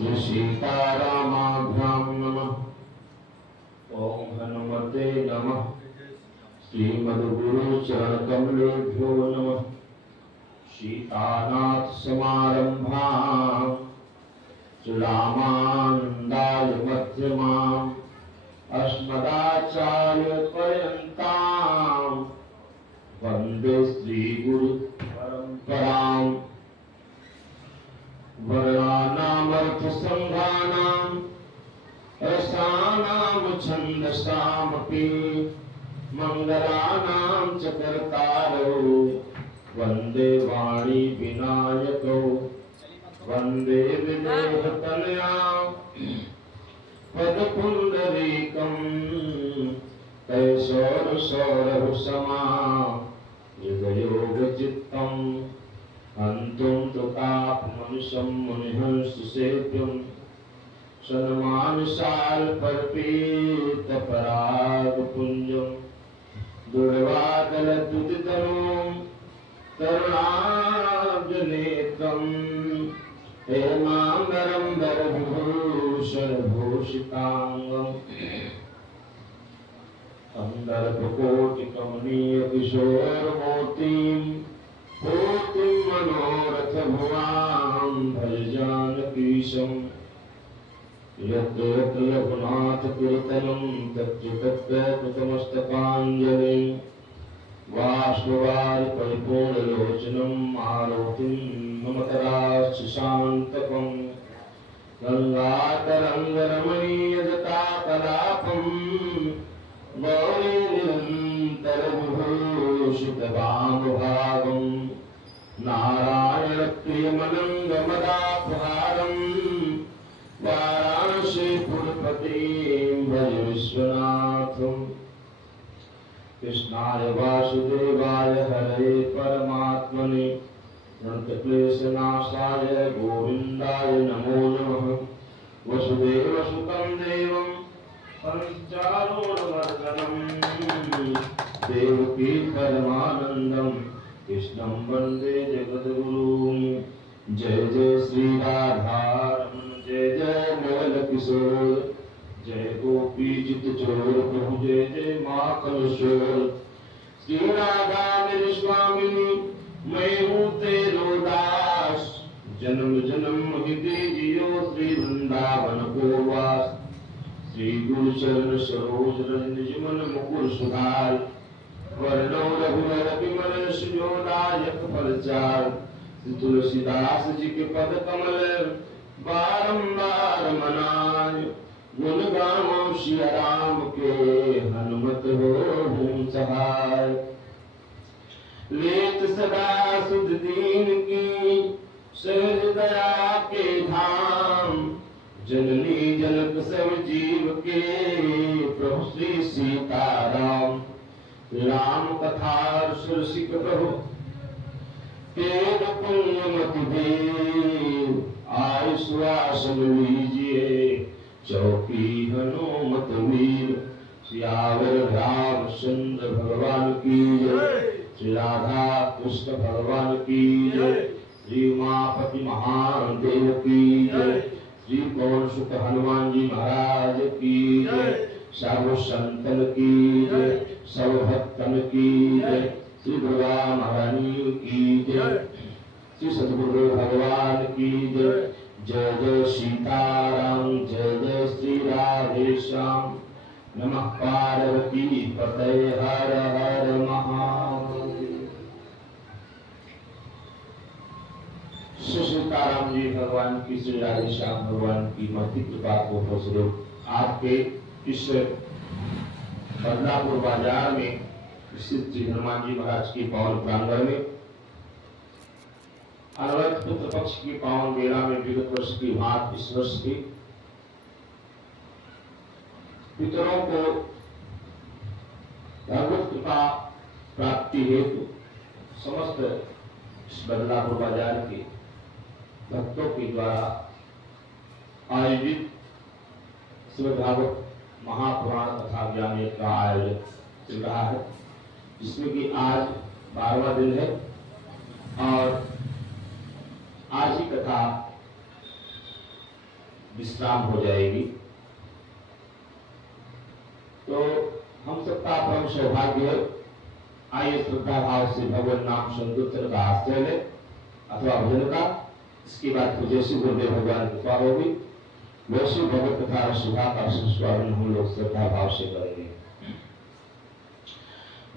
श्री सीतारामाभ्यां नमः। ओम हनुमते नमः। श्रीमद्गुरु चरणकमलेभ्यो नमः। सीतानाथ समारंभां रामानंदाय मध्यमाम् अस्मदाचार्य पर्यन्तां वन्दे श्रीगुरु परम्पराम्। वर्णानामर्थ संघानां रसानां छन्दसामपि मंगलानां च कर्तारौ वन्दे वाणी विनायकौ वन्दे विदेहतनयां पदपुण्डरीकं कैशोरसौरभसमा हृदयोगचित्तम् हन्तुं तुतापमनिशं मुनिहंससेव्यं सन्मानशाल्पर्पितपरागपुञ्जं दुर्वादलदुदितनुं तरुणाब्जनेत्रं हेमाम्बरम्बरविभूषणभूषिताङ्गम् कन्दर्पकोटिकमनीयकिशोरमूर्तिं पूर्तिं मनोरथभुवां भज जानकीशम्। यत्र यत्र रघुनाथकीर्तनं तत्र तत्र कृतमस्तकाञ्जलिं बाष्पवारि परिपूर्णलोचनं मारुतिं ममतराशिशान्तकम् गङ्गातरङ्गरमणीयजटाकलापं गौरीनिरन्तरविभूषितभानुभागं नारायणप्रियमनङ्गमदापहारं वाराणसीपुरपतिं भज विश्वनाथं। कृष्णाय वासुदेवाय हरे परमात्मने प्रणतक्लेशनाशाय गोविन्दाय नमो नमः। वसुदेवसुतं देवं पंचारूढमर्दनं देवकी परमानन्दं कृष्णं वन्दे जगद्गुरुं। जय जय श्री राधारमण जय जय मोहन किशोर जय गोपी चित चोर प्रभु जय जय माखन शोर। श्री राधा मेरी स्वामिनी मैं हूँ तेरो दास जन्म जन्म हिते जियो श्री वृंदावन को वास। श्री गुरु चरण सरोज रज निज मन मुकुर सुधार वरणो रघुवर विमल सुजोदायक फलचार। श्री तुलसीदास जी के पद कमल बारंबार मनाय गुण गावों सिया राम के हनुमत हो सहाय। लेत सदा सुध दीन की सहज दया के धाम जननी जनक सब जीव के प्रभु श्री सीताराम। राम कथा सुरसिक प्रभु तेज पुण्यमति देव आय सुआसन लीजिए चौकी हनुमत वीर। सियावर रामचंद्र भगवान की जय श्री राधा कृष्ण भगवान की जय श्री उमापति महादेव की जय श्री पवन सुत हनुमान जी महाराज की जय सब संतन की जय सब भक्तन की जय श्री दुर्गा महारानी की जय श्री सद्गुरु भगवान की जय। जय जय सीताराम जय जय श्री राधेश्याम नमः पार्वती पतये हर हर महादेव। श्री सीताराम जी भगवान की श्री राधेश्याम भगवान की महती कृपा को फलस्वरूप आपके इस बदलापुर बाजार में स्थित श्री हनुमान जी महाराज की पावन प्रांगण में अनवरत पुत्र पक्ष की पावन बेला में विगत वर्ष की भात इस वर्ष की पितरों को भगवत कृपा प्राप्ति हेतु समस्त इस बदलापुर बाजार के भक्तों के द्वारा आयोजित श्रीमद्भागवत महापुराण तथा ज्ञान यज्ञ का आयोजन चल रहा है, जिसमें कि आज 12वां दिन है और आज ही कथा विश्राम हो जाएगी। तो हम सबका परम सौभाग्य, आइए श्रद्धा भाव से भगवान नाम संकीर्तन का आश्रय ले अथवा भजन का। इसके बाद तो जैसे गुरुदेव भगवान कृपा होगी वैसे भगवत कथा सुधा का संस्मरण हम लोग श्रद्धा भाव से करेंगे।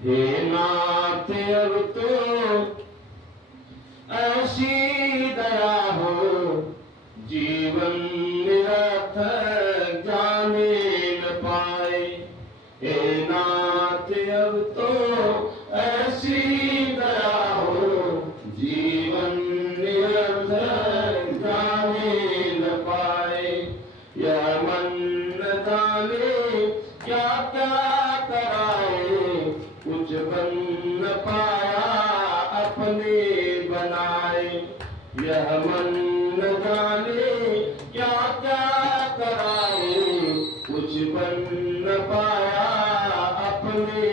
हे नाथ अब तो ऐसी दया हो, जीवन निरर्थक जाने न पाए। हे नाथ अब तो ऐसी दया हो, जीवन निरर्थक जाने न पाए। यह मन न जाने क्या क्या कराए, कुछ बन न पाया अपने बनाए। यह मन न जाने क्या क्या कराए, कुछ बन न पाया अपने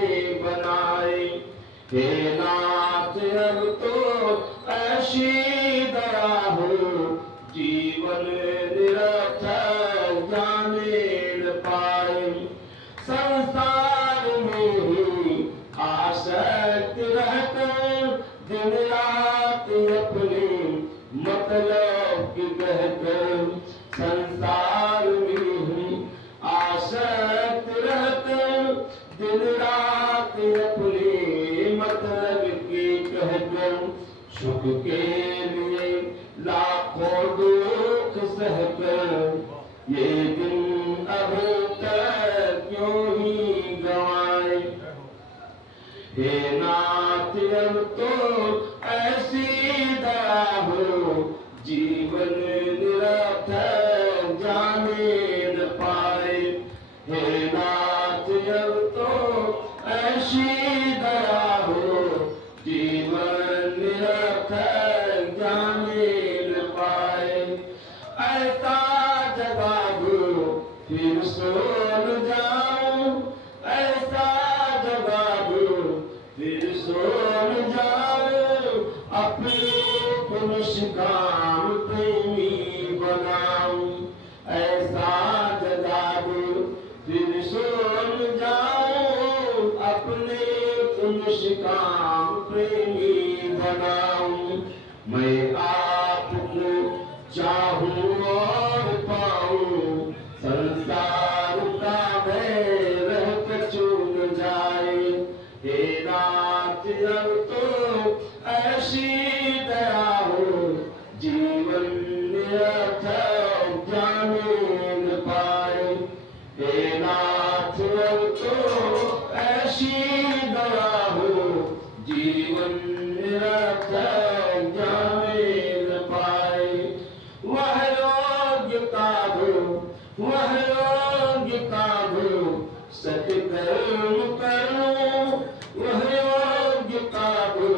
बनाए। हे नाथ अब तो ऐसी दया हो, जीवन निरर्थक जाने न पाए। संसार में ही आसक्त रहकर दिन रात अपने मतलब की कहकर, संसार में ही आसक्त रहकर दिन रात अपने मतलब की कहकर, सुख के लिए लाखों दुख सहकर, ये दिन अभी तक क्यों ही गंवाए। हे नाथ अब तो ऐसी दया हो, जीवन निरर्थक जाने न पाए। हे नाथ अब तो ऐसी दया हो, जीवन निरर्थक जाने न पाए। ऐसा जगा दो फिर सो न जाऊं, ऐसा जगा दो फिर सो न जाऊं। अपने पुरुष काम प्रेमी बनाऊं, ऐसा जगा दो फिर सो न जाऊं। अपने पुरुष काम प्रेमी बनाऊं। मैं आपको चाहूं और पाऊं, संसार का भय चून जाए। हे नाथ अब तो ऐसी दया हो, जीवन निरर्थक जाने न पाए। हे नाथ अब तो ऐसी दया हो, जीवन निरर्थक जाने न पाए। वह योग्यता दो, वह योग्यता दो, सत्कर्म करो। वह योग्यता दो,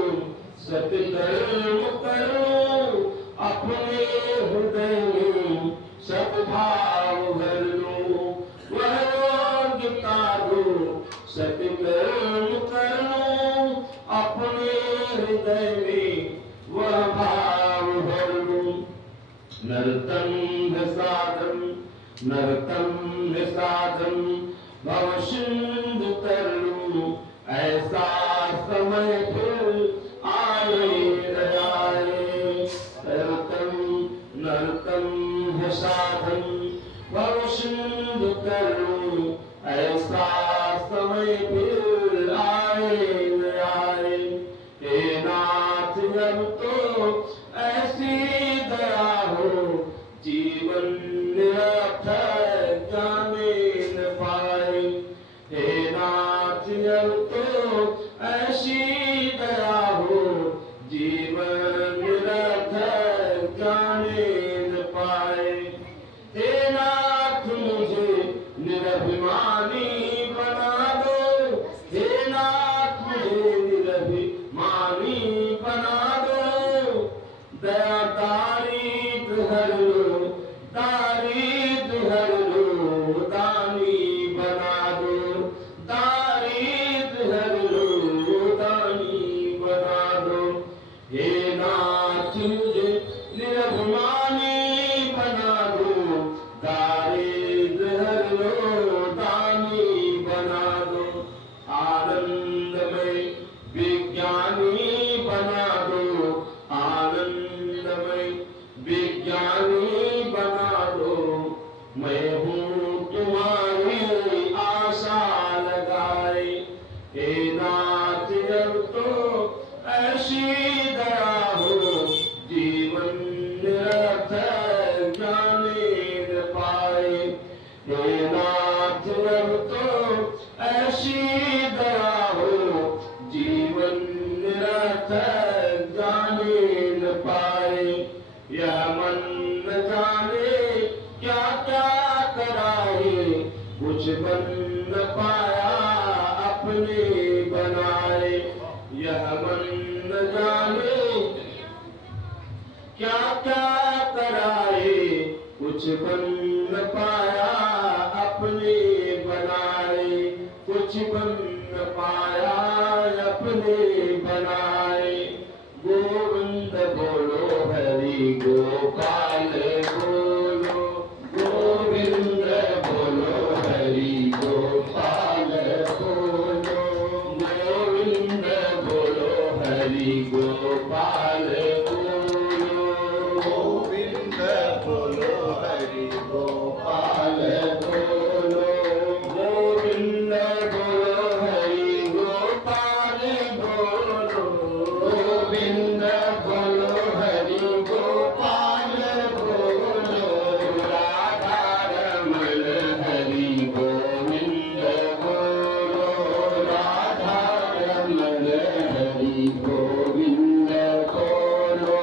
सत्कर्म करो। अपने हृदय में सद्भाव भर लो। वह योग्यता दो, सत्कर्म करो। अपने हृदय में वह भाव भर लो। नरतम साधन, नरतम साधन, भव सिंधु तर लूं। ऐसा समय फिर आए न आए। नरतम नरतम साधन, भव सिंधु तर लूं। ऐसा समय फिर आए न आए। हे नाथ अब तो ऐसी दया हो, जीवन निरर्थक जाने न पाए। हे नाथ अब तो ऐसी दया हो, जीवन निरर्थक जाने न पाए। हे नाथ मुझे निरभिमानी बना दो। हे नाथ मुझे निरभिमानी बना दो। दया दारिद्र हर लो, दारिद्र हर लो, दानी बना दो। दारिद्र हर लो, दानी बना दो। हे नाथ मुझे निरभिमानी बना दो। रानी बना दो, मैं हूँ तुम्हारी आशा लगाए। हे नाथ अब तो ऐसी दया हो, जीवन निरर्थक जाने न पाए। हे नाथ अब तो ऐसी दया हो, जीवन निरर्थक जाने न पाए। यह मन न जाने क्या क्या कराए, कुछ बन न पाया अपने बनाए। यह मन न जाने क्या क्या कराए, कुछ बन न पाया अपने बनाए। कुछ बन न पाया अपने बनाए। गोविंद बोलो हरि गोपाल बोलो, गोविंद बोलो हरि गोपाल बोलो, गोविंद बोलो हरि गोपाल बोलो, गोविंद बोलो हरि गोपाल बोलो, गोविंद बोलो हरि गोपाल बोलो, गोविंद बोलो हरि गोपाल बोलो। राधा रमण हरि गोविंद बोलो, राधा रमण हरि गोविंद बोलो,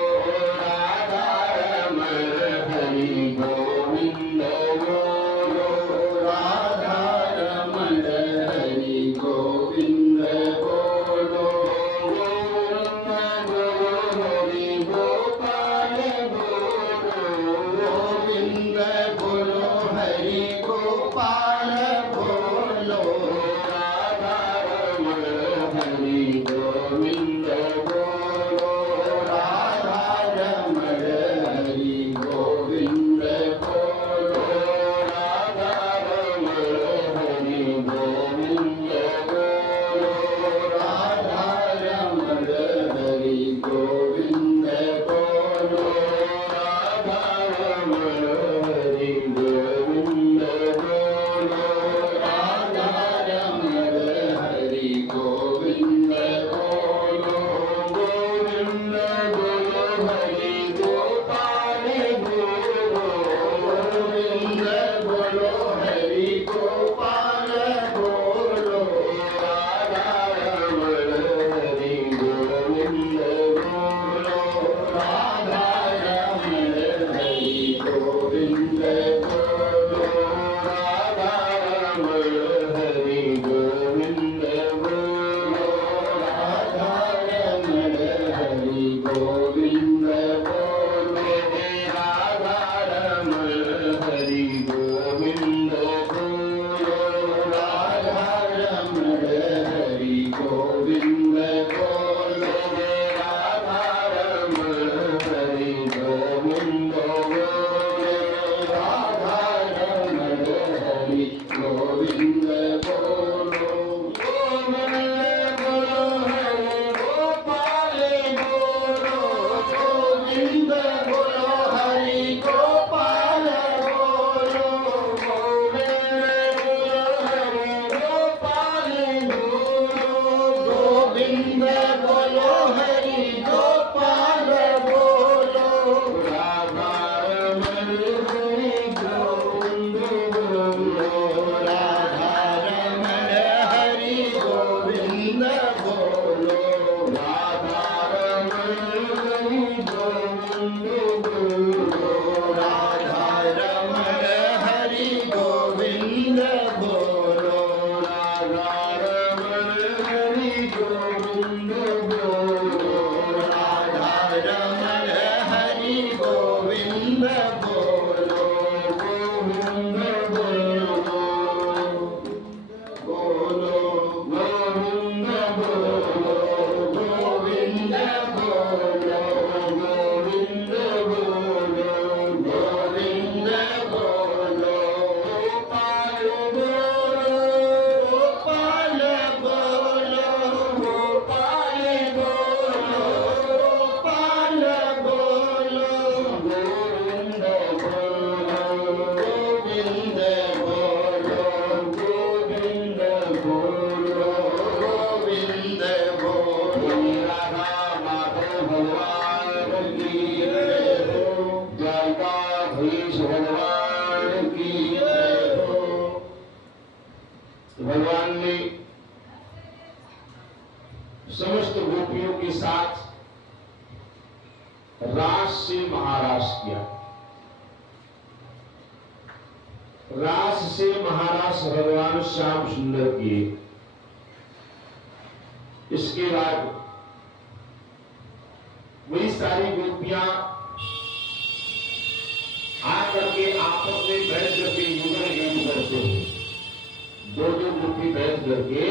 राधा रमण हरि गोविंद बोलो, राधा रमण हरि गोविंद बोलो, गोविंद बोलो हरि गोपाल बोलो, गोविंद बोलो हरि गोपाल बोलो, राधा रमण हरि गोविंद बोलो, राधा रमण हरि गोविंद बोलो, राधा रमण हरि गोविंद बोलो, राधा रमण हरि गोविंद बोलो, राधा रमण हरि गोविंद बोलो, राधा रमण हरि गोविंद बोलो, गोविंद बोलो हरि गोपाल बोलो, गोविंद बोलो हरि गोपाल बोलो, राधा रमण हरि गोविंद बोलो, राधा रमण हरि गोविंद बोलो, राधा रमण हरि गोविंद बोलो, राधा रमण हरि गोविंद बोलो, राधा रमण हरि गोविंद बोलो, राधा रमण हरि गोविंद बोलो, राधा रमण हरि गोविंद बोलो, राधा रमण हरि गोविंद बोलो, गोविंद बोलो हरि गोपाल बोलो, गोविंद बोलो हरि गोपाल बोलो, गोविंद बोलो हरि गोपाल बोलो, गोविंद बोलो हरि गोपाल बोलो, राधा रमण हरि गोविंद बोलो, राधा रमण हरि गोविंद बोलो, राधा रमण हरि गोविंद बोलो, राधा रमण हरि गोविंद बोलो, राधा रमण हरि गोविंद बोलो, राधा रमण हरि गोविंद बोलो, गोविंद बोलो, बोलो, गोविंद बोलो, गोविंद बोलो, गोविंद बोलो, गोविंद बोलो, गोपाल बोलो, गोपाल बोलो, गोपाल बोलो, गोपाल बोलो, गोविंद द्वारकाधीश भगवान की जय हो। तो भगवान ने समस्त गोपियों के साथ रास से महारास किया। रास से महारास भगवान श्याम सुंदर किए। इसके बाद वही सारी गोपियां आकर के आपस में बैठ करके युगल गान करते हैं। दो दो गोपी बैठ करके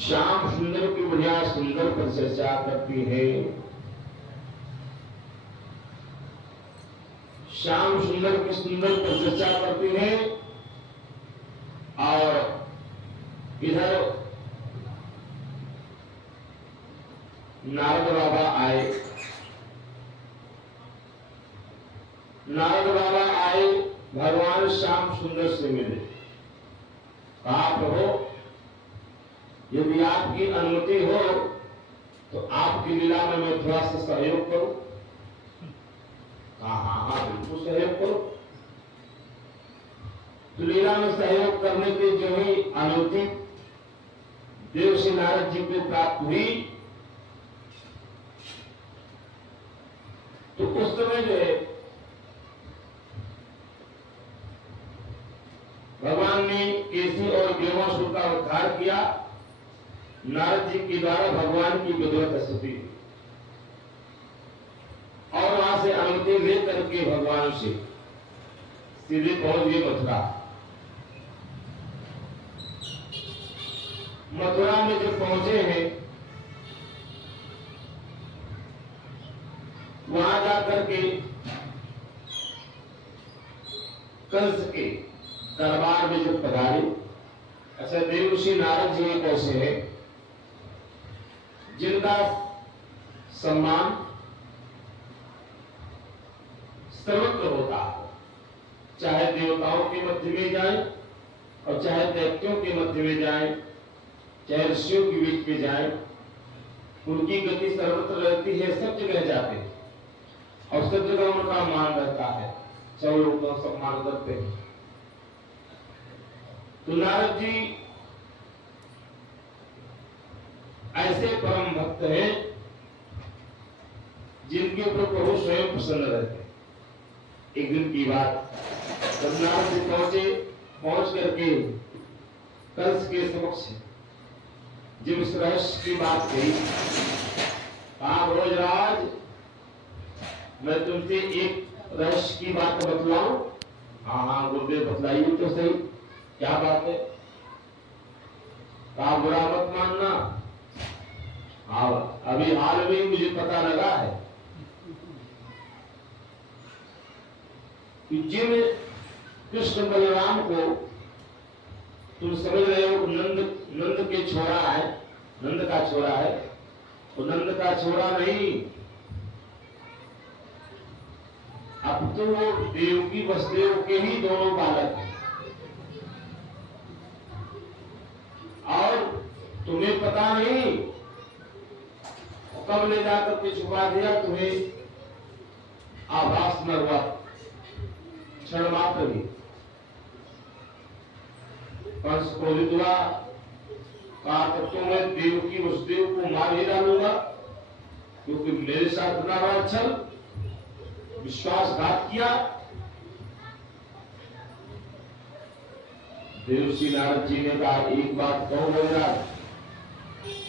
श्याम सुंदर की बढ़िया सुंदर पर चर्चा करती है। श्याम सुंदर की सुंदर पर चर्चा करती है और इधर नारद बाबा आए। नारद बाबा आए, भगवान श्याम सुंदर से मिले। कहा प्रभु, यदि आपकी अनुमति हो तो आपकी लीला में मैं थोड़ा सा सहयोग करूं। कहा हाँ हाँ बिल्कुल सहयोग करो। तो लीला में सहयोग करने की जो ही अनुमति देव श्री नारद जी को प्राप्त हुई, तो उस समय जो है भगवान ने केसी और ग्रीवासुर का उद्धार किया। नारद जी के द्वारा भगवान की विधिवत स्तुति हुई और वहां से अनुमति लेकर के भगवान से सीधे पहुंच गए मथुरा। मथुरा में जब पहुंचे हैं, वहां जाकर के कंस के दरबार में जब पधारे। अच्छा, देवर्षि नारद जी एक ऐसे हैं जिनका सम्मान सर्वत्र होता है, चाहे देवताओं के मध्य में जाए और चाहे दैत्यों के मध्य में जाए, चाहे ऋषियों के बीच में जाए, उनकी गति सर्वत्र रहती है। सब जगह जाते हैं और सब जगह उनका मान रहता है, सब लोग उनका सम्मान करते हैं। तो नारद जी ऐसे परम भक्त हैं जिनके ऊपर प्रभु स्वयं प्रसन्न रहते हैं। एक दिन की बात, जब नारद जी पहुंच करके कंस के समक्ष जब इस रहस्य की बात कही, कहा भोजराज, मैं तुमसे एक रहस्य की बात बतलाऊं। हाँ हाँ गुरुदेव बतलाइए तो सही, क्या बात है। कहा बुरा मत मानना, हाँ अभी हाल में मुझे पता लगा है कि जिन कृष्ण बलराम को तुम समझ रहे हो नंद के छोरा है, नंद का छोरा है, तो नंद का छोरा नहीं, अब तो वो देवकी वसुदेव के ही दोनों बालक हैं। और तुम्हें पता नहीं कब ले जाकर के छुपा दिया, तुम्हें आभास न हुआ, क्षण मात्र भी। कंस क्रोधित हुआ, कहा तब तो मैं देवकी वसुदेव को मार ही डालूंगा, क्योंकि मेरे साथ इतना बड़ा छल, विश्वासघात किया। देवर्षि नारद जी ने कहा एक बात कहो भोजराज,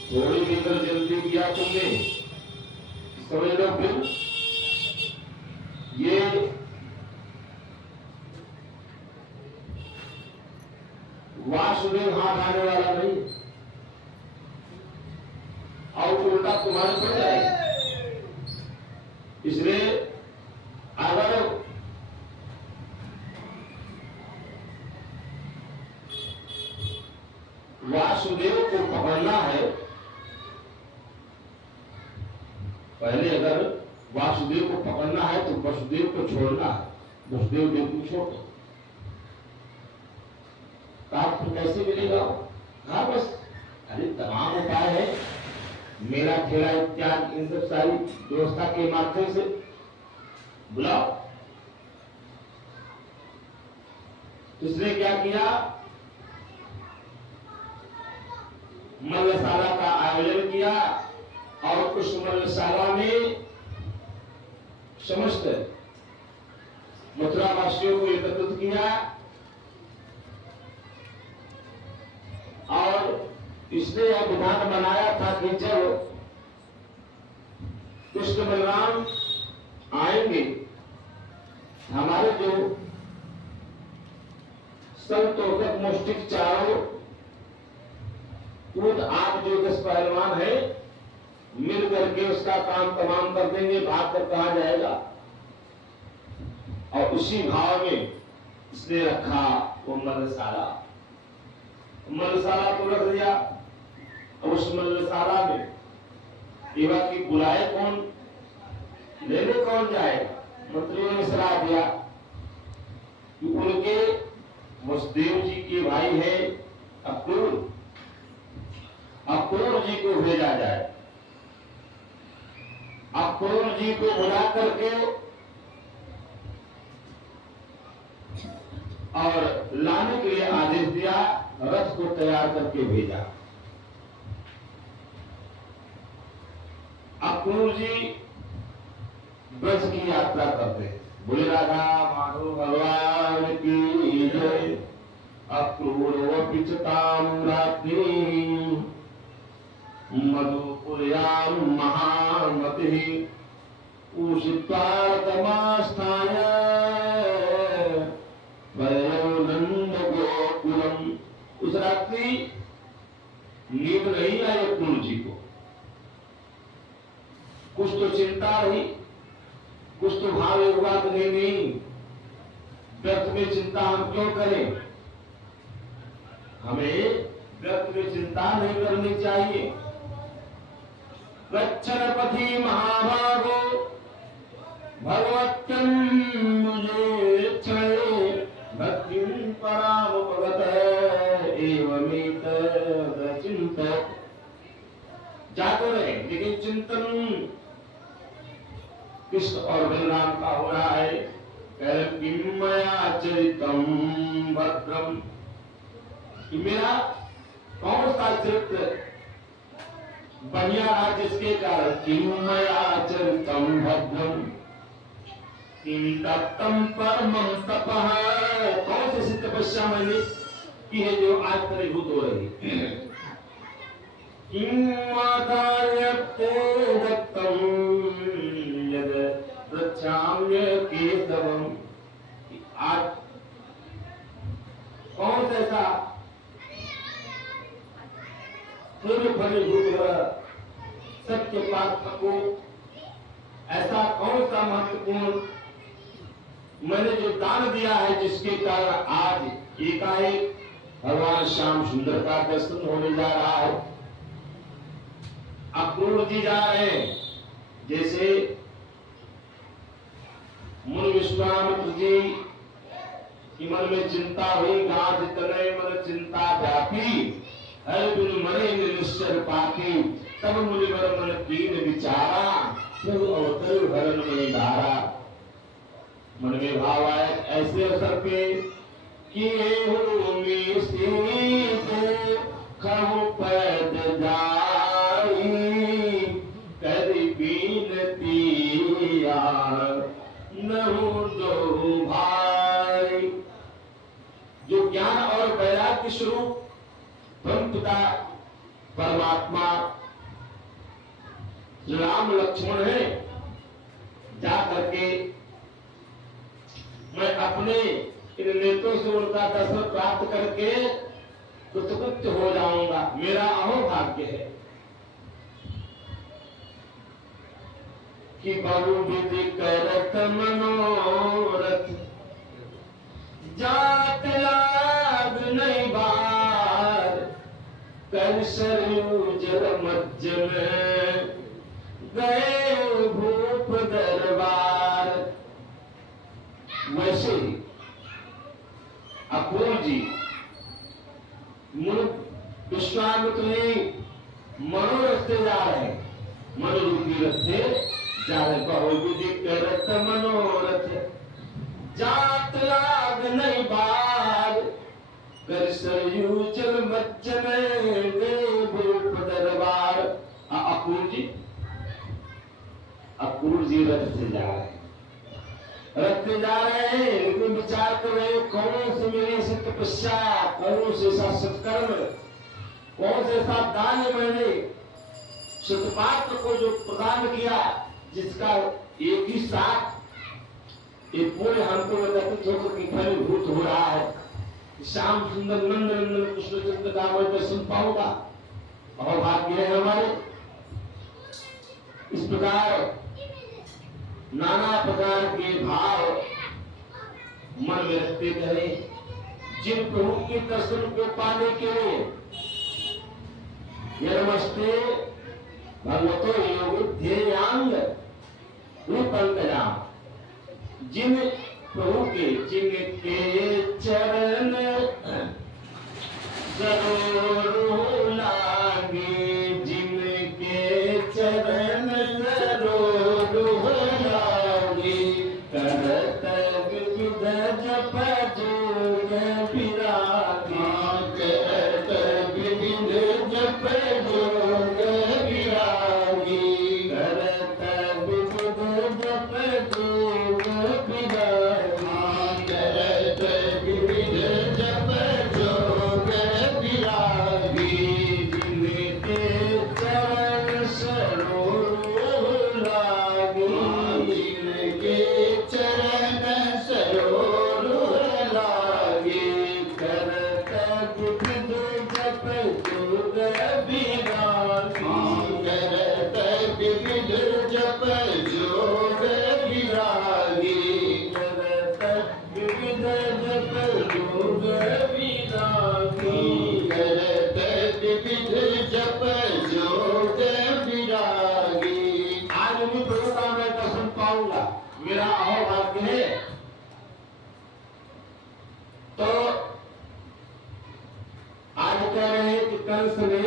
थोड़ी भी अगर जल्दी किया तुमने, समझ लो फिर ये वासुदेव हाथ आने वाला नहीं और उल्टा तुम्हारे पड़ जाएगा। इसलिए अगर वासुदेव को पकड़ना है, पहले अगर वासुदेव को पकड़ना है तो वसुदेव को छोड़ना है, वसुदेव देव को छोड़ दो। तो कैसे मिलेगा? हाँ बस अरे तमाम उपाय है, मेरा ठेला इत्यादि इन सब सारी व्यवस्था के माध्यम से बुलाओ। उसने क्या किया, मल्लशाला का आयोजन किया और उस मल्लशाला में समस्त मथुरा वासियों को एकत्रित किया और इसने यह विधान बनाया था कि जब कृष्ण बलराम आएंगे, हमारे जो संत होकर मुष्टिक चारों कूद आप जो 10 पहलवान है मिल करके उसका काम तमाम कर देंगे, भाग कर कहा जाएगा। और उसी भाव में इसने रखा वो मल्लशाला तो रख दिया। उस मल्लशाला में एवा की बुलाए कौन, लेने कौन जाएगा? मंत्रियों ने सलाह दिया कि उनके वसुदेव जी के भाई है अक्रूर जी को भेजा जाए। अक्रूर जी को बुला करके और लाने के लिए आदेश दिया, रथ को तैयार करके भेजा। अक्रूर जी ब्रज की यात्रा करते हैं। बोले राधा माधव भगवान की जय। अक्रूर पिचताम रात्रि मधुपुर्याम महामतिः उषित्वा तमास्थाय वयो नंद गोकुलम। उस रात्रि नींद नहीं आई अक्रूर जी को, कुछ तो चिंता रही, कुछ तो भाव हुआ कि नहीं, व्यर्थ में चिंता हम क्यों करें, हमें व्यर्थ में चिंता नहीं करनी चाहिए। गच्छन पथि महाभागो भगवत्यं मुझे क्षणे भक्तिं पराम भगत एवमेत चिंतन। जाते रहे लेकिन चिंतन कृष्ण और बलराम का हो रहा है। मया चरितम भद्रम, मेरा कौन सा चरित्र बढ़िया रहा जिसके कारण किमया चरितम भद्रम किम तप्तम परमं तपः। कौन सी तपस्या मैंने की है जो आज फलीभूत हो रही। किम आदार्यते दत्तम यद प्रचाम्य केशवम। आज कौन सा ऐसा फलीभूत सत्य पात्र को, ऐसा कौन सा महत्वपूर्ण मैंने जो दान दिया है जिसके कारण आज एकाएक भगवान श्याम सुंदर का दर्शन होने जा रहा है। अक्रूर जी जा रहे हैं, जैसे मुनि विश्वामित्र जी की मन में चिंता हुई, गांठ तनय मन चिंता व्यापी हर बिनु मरे निश्चर पापी। तब मुनि वर मन कीन विचारा प्रभु अवतर भरन में धारा। मन में भाव आया ऐसे अवसर पे कि में से खहु पैद जाई करी बीनती नहु दो भाई। जो ज्ञान और वैराग्य स्वरूप परम पिता परमात्मा राम लक्ष्मण है, जा करके मैं अपने इन नेत्रों से उनका दर्शन प्राप्त करके कृतकृत्य हो जाऊंगा, मेरा अहोभाग्य है कि बहु विधि करत मनोरथ जात लाग नहीं बार कर सरयू जल मध्य में गए भूप दरबार। वैसे ही अक्रूर जी विश्वामित्र ने मनोरथ से जा रहे हैं, मनोरूपी रथ से जा रहे। बहुविधि करत मनोरथ जात लाग नहीं बार कर सरयू जल मज्जन देव दरबार। अक्रूर जी रथ से जा रहे हैं, रथ से जा रहे हैं, लेकिन विचार कर रहे कौन से मेरी ऐसी तपस्या, कौन से ऐसा सत्कर्म, कौन से ऐसा दान मैंने शतपात्र को जो प्रदान किया, जिसका एक ही साथ ये पूरे हमको व्यतीत होकर के फलीभूत हो रहा है। श्याम सुंदर नंद नंदन कृष्णचंद्र का मैं दर्शन पाऊंगा और भाग्य है हमारे। इस प्रकार नाना प्रकार के भाव मन में रखते रहे। जिन प्रभु के दर्शन को पाने के लिए नमस्ते भगवतो योग ध्येयांग रूपंतराम, जिन प्रभु के जिनके चरण जरूर लागे, जिनके चरण जरूर लागे, करत विविध जप जोग विरागे, करत विविध जप जोग विरागे, करत विविध जप जोग विरागे, करत विविध जप जोग विरागे, जिनके चरण सरोवर लागे, जिनके चरण सरोवर लागे, करत विविध जप जोग विरागे, करत विविध जप जोग विरागे, करत विविध जप जोग विरागे, करत विविध जप जोग विरागे। आज भी प्रभु का मैं दर्शन पाऊंगा, मेरा अहोभाग्य है। तो आज कह रहे हैं कि कंस ने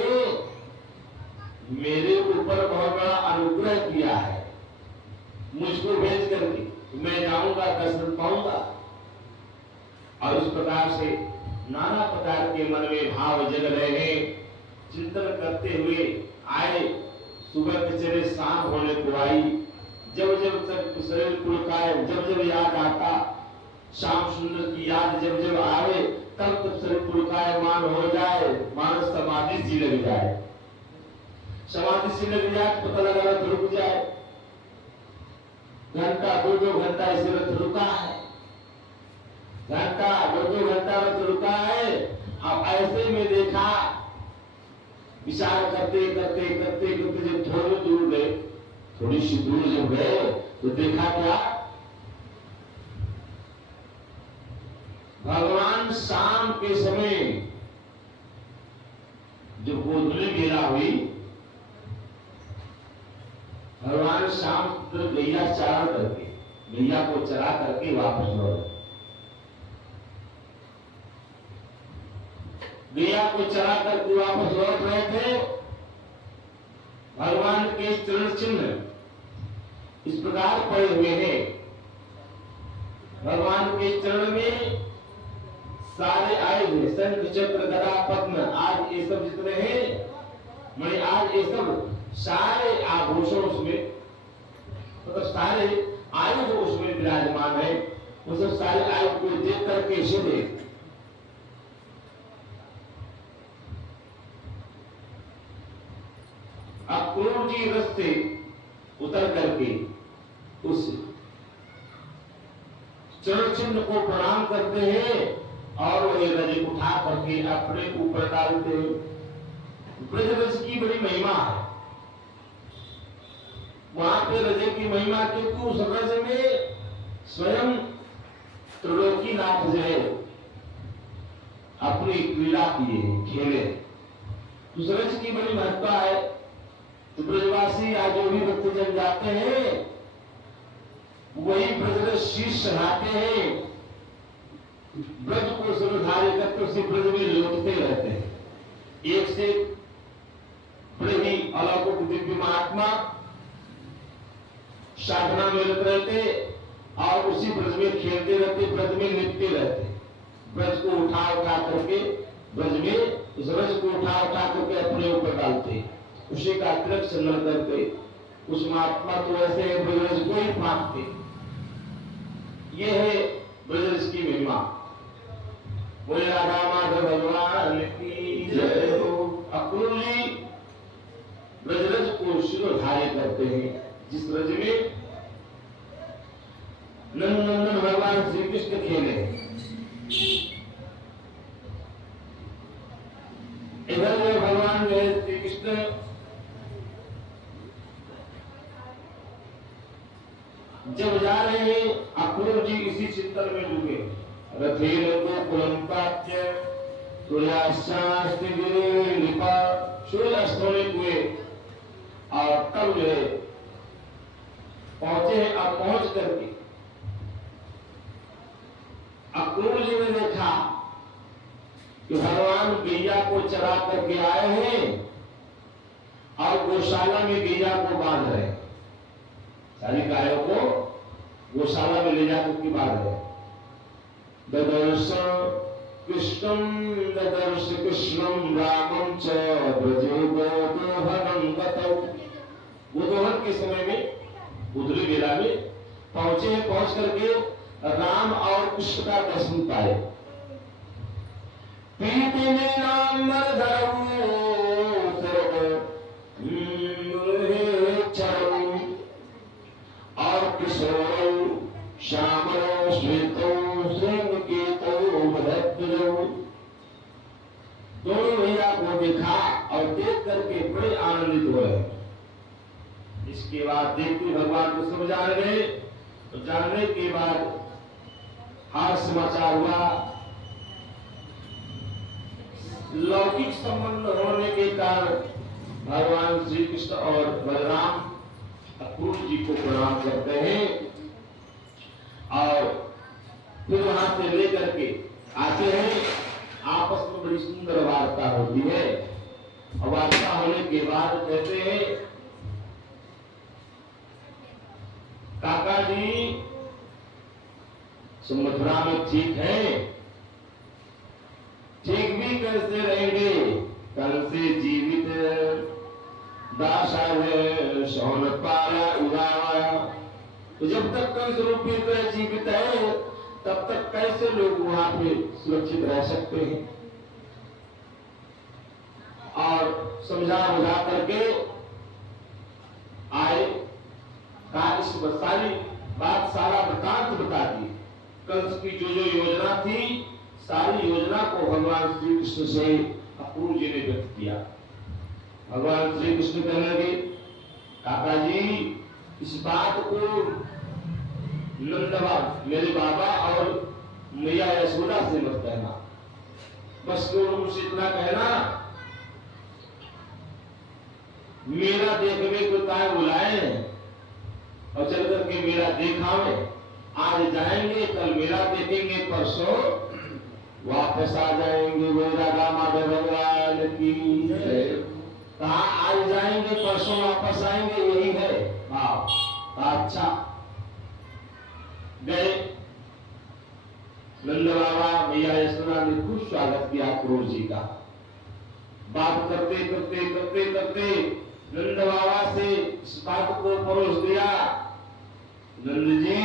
मेरे ऊपर बहुत बड़ा अनुग्रह किया है, मुझको भेज करके मैं जाऊंगा, दर्शन पाऊंगा। और इस प्रकार से नाना प्रकार के मन में भाव जग रहे हैं। चिंतन करते हुए आए, सुबह के चले शाम होने को आई। जब जब शरीर पुलकाए, जब जब याद आता, श्याम सुंदर की याद जब जब आवे, तब तब शरीर पुलकायमान हो जाए, मानस समाधि सी लग जाए। समाधि सी लग जाए, पता लगा रथ रुक जाए। घंटा 2-2 घंटा इसे रथ रुका है, घंटा 2-2 घंटा रथ रुका है। अब ऐसे में देखा, विचार करते करते करते करते जब थोड़ी दूर गए, थोड़ी सी दूर जब गए, तो देखा क्या, भगवान शाम के समय जब गोधूली बेला हुई, भगवान शाम गैया चारण करके, गैया को चरा करके वापस लौटे। गैया को चरा करके वापस लौट रहे थे। भगवान के चरण चिन्ह इस प्रकार पड़े हुए हैं। भगवान के चरण में सारे आयुध, शंख चक्र गदा पद्म, आज ये सब जितने हैं, मैंने आज ये सब सारे आभूषण उसमें, मतलब सारे आयुध उसमें विराजमान है। वो सब सारे आयुध को देख करके सुने। अक्रूर जी रथ से उतर करके उस चरण चिन्ह को प्रणाम करते हैं और वो रज उठा करके अपने ऊपर डालते हैं। ब्रज की बड़ी महिमा है। वहां पे रज की महिमा, क्योंकि उस रज में स्वयं त्रिलोकीनाथ जो है अपनी क्रीड़ा किए, खेले। उस रज की बड़ी महत्ता है। तो ब्रजवासी आज जो भी भक्तजन जाते हैं, वही ब्रज शीश चढ़ाते हैं, ब्रज को सुरधार्य करते उसी ब्रज में लौटते रहते हैं। एक से बड़े ही अलौकिक दिव्य महात्मा साधना में रत रहते और उसी ब्रज में खेलते रहते, ब्रज में लिपते रहते। ब्रज को उठा उठा करके ब्रज में उस रज को उठा उठा करके अपने ऊपर डालते, उसी का तिलक चंदन करते, उस महात्मा को ऐसे ब्रज को ही फाँकते। ये है ब्रज की महिमा। बोले राधा माधव भगवान की जय हो। अक्रूर जी ब्रजरज को शिरोधार्य करते हैं, जिस ब्रज में नंदनंदन भगवान श्री कृष्ण खेले। इधर जो भगवान जो है श्री कृष्ण जब जा रहे हैं, अक्रूर जी इसी चिंतन में डूबे। रथेर को कुलंपाच्य सूर्यास्तास्ति गिरे निपा, सूर्य अस्त होने हुए और तब जो है पहुंचे हैं। अब पहुंच करके अक्रूर जी ने देखा कि भगवान गैया को चरा करके आए हैं और गौशाला में गैया को बांध रहे हैं। सारी गायों को गौशाला में ले जाकर के बांध रहे हैं। ददर्श कृष्णम रामं च ब्रजे गोदोहनं गतौ। गोदोहन के समय में उधरी बेला में पहुंचे हैं। पहुंच करके राम और कृष्ण का दर्शन पाए। पीते ने नाम और किशोर श्याम श्वेतो श्रृंग केतो भद्रो। दोनों भैया को देखा और देख करके बड़े आनंदित हुए। इसके बाद देखते भगवान को सब जान गए। तो जानने के बाद हार समाचार हुआ। लौकिक संबंध होने के कारण भगवान श्री कृष्ण और बलराम अक्रूर जी को प्रणाम करते हैं और फिर वहां से लेकर के आते हैं। आपस में बड़ी सुंदर वार्ता होती है और वार्ता होने के बाद कहते हैं, काका जी मथुरा में ठीक है? ठीक भी कैसे रहेंगे? कल से जीवित दासा है सोन पाया उड़ाया। तो जब तक कंस रूपी में जीवित है तब तक कैसे लोग वहां पे सुरक्षित रह सकते हैं? और समझा बुझा करके आए। कहा इस सारी बात सारा वृतांत बता दी। कंस की जो जो योजना थी सारी योजना को भगवान श्री कृष्ण से अक्रूर जी ने व्यक्त किया। भगवान श्री कृष्ण कहने लगे, काका जी इस बात को नंदवा मेरे बाबा और मैया यशोदा से मत कहना। बस केवल मुझसे इतना कहना, मेरा देखने को काय बुलाए और चल करके मेरा देखावे। आज जाएंगे, कल मेरा देखेंगे, परसों वापस आ जाएंगे। वो राधा माधव भगवान की जय। कहा आज जाएंगे परसों वापस आएंगे, यही है भाव। अच्छा गए। नंद बाबा मैया यशोदा ने खूब स्वागत किया अक्रूर जी का। बात करते करते करते करते नंद बाबा से इस बात को परोस दिया, नंद जी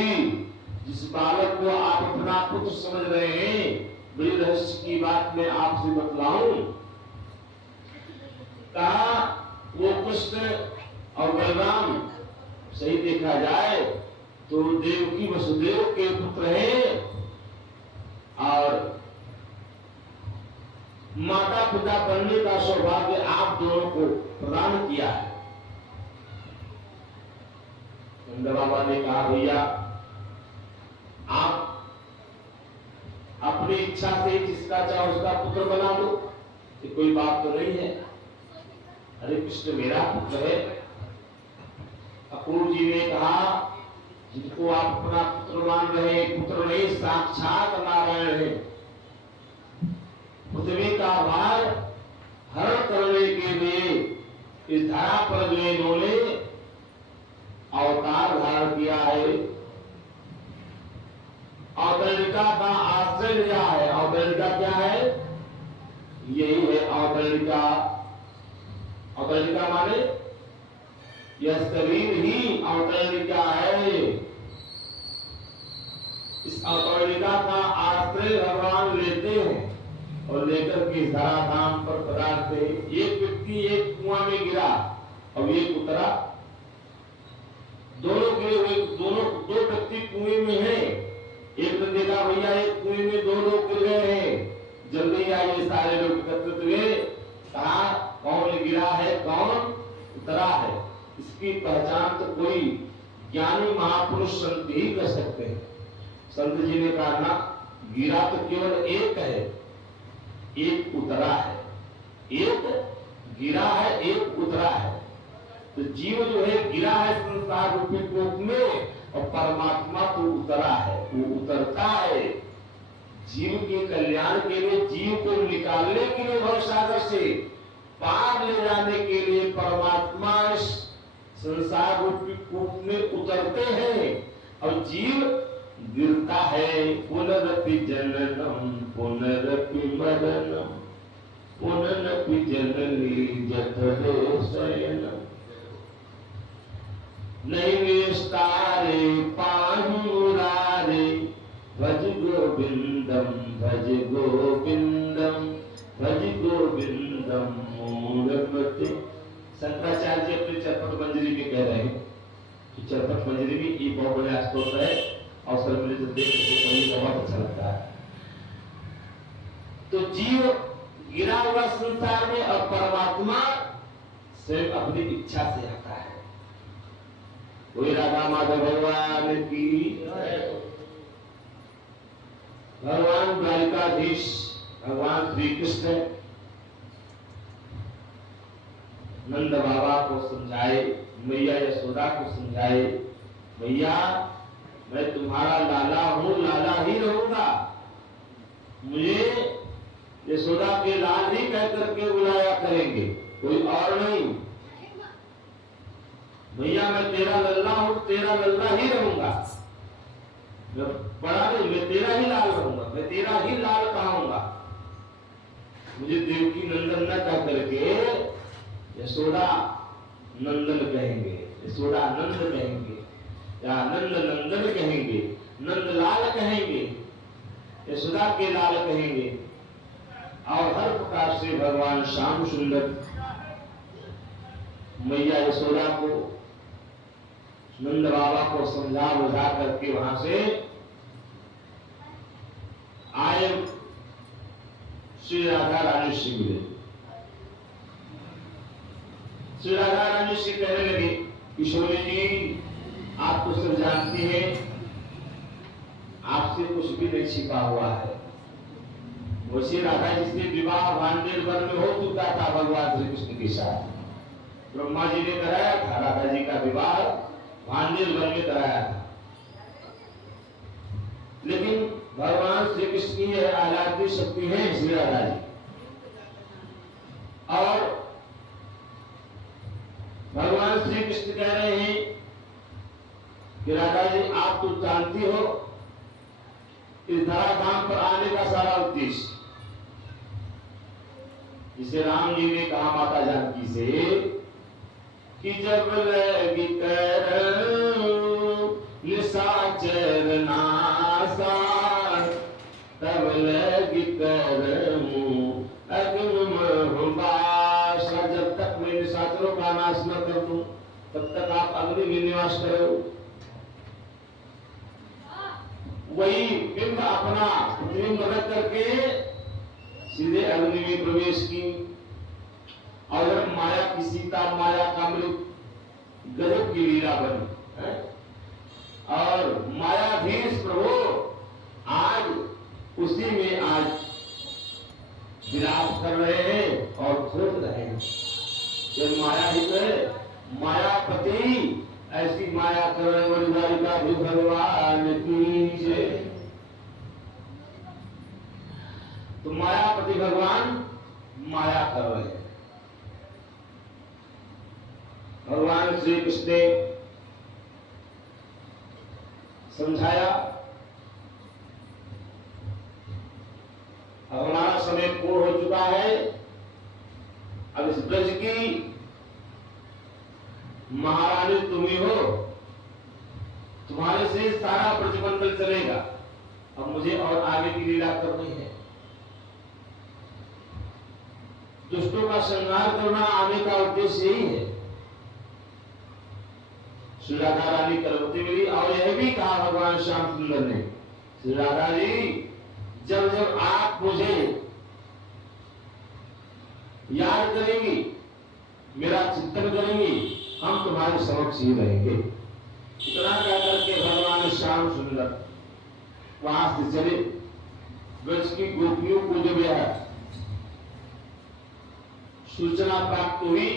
जिस बालक को आप अपना पुत्र समझ रहे हैं, बड़ी रहस्य की बात मैं आपसे बतलाऊं। कहा वो कृष्ण और बलराम सही देखा जाए तो देवकी वसुदेव के पुत्र हैं और माता पिता बनने का सौभाग्य आप दोनों को प्रदान किया है। नंद बाबा ने कहा भैया आप अपनी इच्छा से जिसका चाहो उसका पुत्र बना दो, ये कोई बात तो नहीं है। अरे कृष्ण मेरा पुत्र है। अक्रूर जी ने कहा जिनको आप अपना पुत्र मान रहे, पुत्र नहीं साक्षात नारायण है। पृथ्वी का भार हरण करने के लिए इस धरा पर जो इन्होंने अवतार धारण किया है। अवतरणिका का आश्रय लिया है। अवतरणिका क्या है? यही है अवतरणिका। अवतरणिका माने यह शरीर ही अवतरणिका है। इस अवतरणिका का आश्रय भगवान लेते हैं और लेकर के धराधाम पर पधारते हैं। एक व्यक्ति एक कुआं में गिरा और एक उतरा। दोनों गिरे हुए, दोनों दो व्यक्ति कुएं में हैं। एक ने देखा भैया एक कुएं में दो लोग गिर गए हैं, जल्दी आइए। सारे लोग एकत्रित हुए। कहा कौन गिरा है, कौन उतरा है, इसकी पहचान तो कोई ज्ञानी महापुरुष संत ही कर सकते हैं। संत जी ने कहा ना, गिरा तो केवल एक है, एक उतरा है। एक गिरा है, एक उतरा है। तो जीव जो है गिरा है संसार रूपी कोप में, और परमात्मा तो उतरा है, वो उतरता है। जीव के कल्याण के लिए, जीव को निकालने के लिए, भवसागर से पार ले जाने के लिए परमात्मा संसार रूपी कूप में उतरते हैं और जीव गिरता है। पुनरपि जननम पुनरपि मरणम पुनरपि जननी जठरे शयनम नैवेष्टारे पाहुरारे भज गोविंदम भज गोविंदम भज गोविंदम मूढ़मते। शंकराचार्य जी अपने चरपट मंजरी में कह रहे हैं कि चरपट मंजरी में ये बहुत बड़ा स्तोत्र है। अवसर मिले तो देख के बहुत अच्छा लगता है। तो जीव गिरा हुआ संसार में और परमात्मा स्वयं अपनी इच्छा से आता है। कोई राधा माधव भगवान की, भगवान द्वारिकाधीश भगवान श्री कृष्ण नंद बाबा को समझाए, मैया यशोदा को समझाए, भैया मैं तुम्हारा लाला हूं, लाला ही रहूंगा। मुझे यशोदा के लाल ही कह करके बुलाया करेंगे, कोई और नहीं। भैया मैं तेरा लल्ला हूं, तेरा लल्ला ही रहूंगा। मैं बड़ा नहीं, मैं तेरा ही लाल रहूंगा, मैं तेरा ही लाल कहूंगा। मुझे देवकी नंदन न कह करके यशोदा नंदन कहेंगे, यशोदा नंद कहेंगे, या नंद नंदन कहेंगे, नंद लाल कहेंगे, यशोदा के लाल कहेंगे। और हर प्रकार से भगवान श्याम सुंदर मैया यशोदा को, नंद बाबा को समझा बुझा करके वहां से आए। श्री राधा रानी से मिले। श्री राधा रानी से कहने लगे, किशोरी जी आप तो सब जानती हैं, आपसे कुछ भी नहीं छिपा हुआ है। वैसे राधा जी से विवाह भांडेर वन में हो चुका था भगवान श्री कृष्ण के साथ। ब्रह्मा जी ने कराया था राधा जी का विवाह, भांडेर वन में कराया था। लेकिन भगवान श्री कृष्ण की आराध्य शक्ति है श्री राधा जी। और भगवान श्री कृष्ण कह रहे हैं कि राधा जी आप तो जानती हो इस धराधाम पर आने का सारा उद्देश्य। जिसे राम जी ने कहा माता जानकी से कि जब लगी कर निशाचर नासा तब लगी कर अग्निमहुबासा। जब तक मैं निशाचरों का नाश न कर दूं तब तक आप अग्नि में निवास करो। वही बिंब अपना प्रतिबिंब रख करके सीधे अग्नि में प्रवेश की। और माया की सीता, माया का मृत गजब की लीला बनी है। और मायाधीश प्रभु आज उसी में आज विराज कर रहे हैं और खोज रहे हैं। जब माया ही है, मायापति ऐसी माया करने वाली द्वारिका भी भगवान की जय। तो मायापति भगवान माया कर रहे हैं। भगवान श्री कृष्ण ने समझाया समय पूर्ण हो चुका है। अब इस ब्रज की महारानी तुम ही हो, तुम्हारे से सारा ब्रजमंडल चलेगा। अब मुझे और आगे की लीला करनी है। दुष्टों का संहार करना आने का उद्देश्य यही है। श्री राधा रानी गर्भवती मिली और यह भी कहा भगवान श्याम सुंदर ने, श्री राधा जी जब जब आप मुझे याद करेंगी, मेरा चिंतन करेंगी, हम तुम्हारे समक्ष ही रहेंगे। इतना कहकर के भगवान श्याम सुंदर वहां से चले। ब्रज की गोपियों को जब यह सूचना प्राप्त हुई,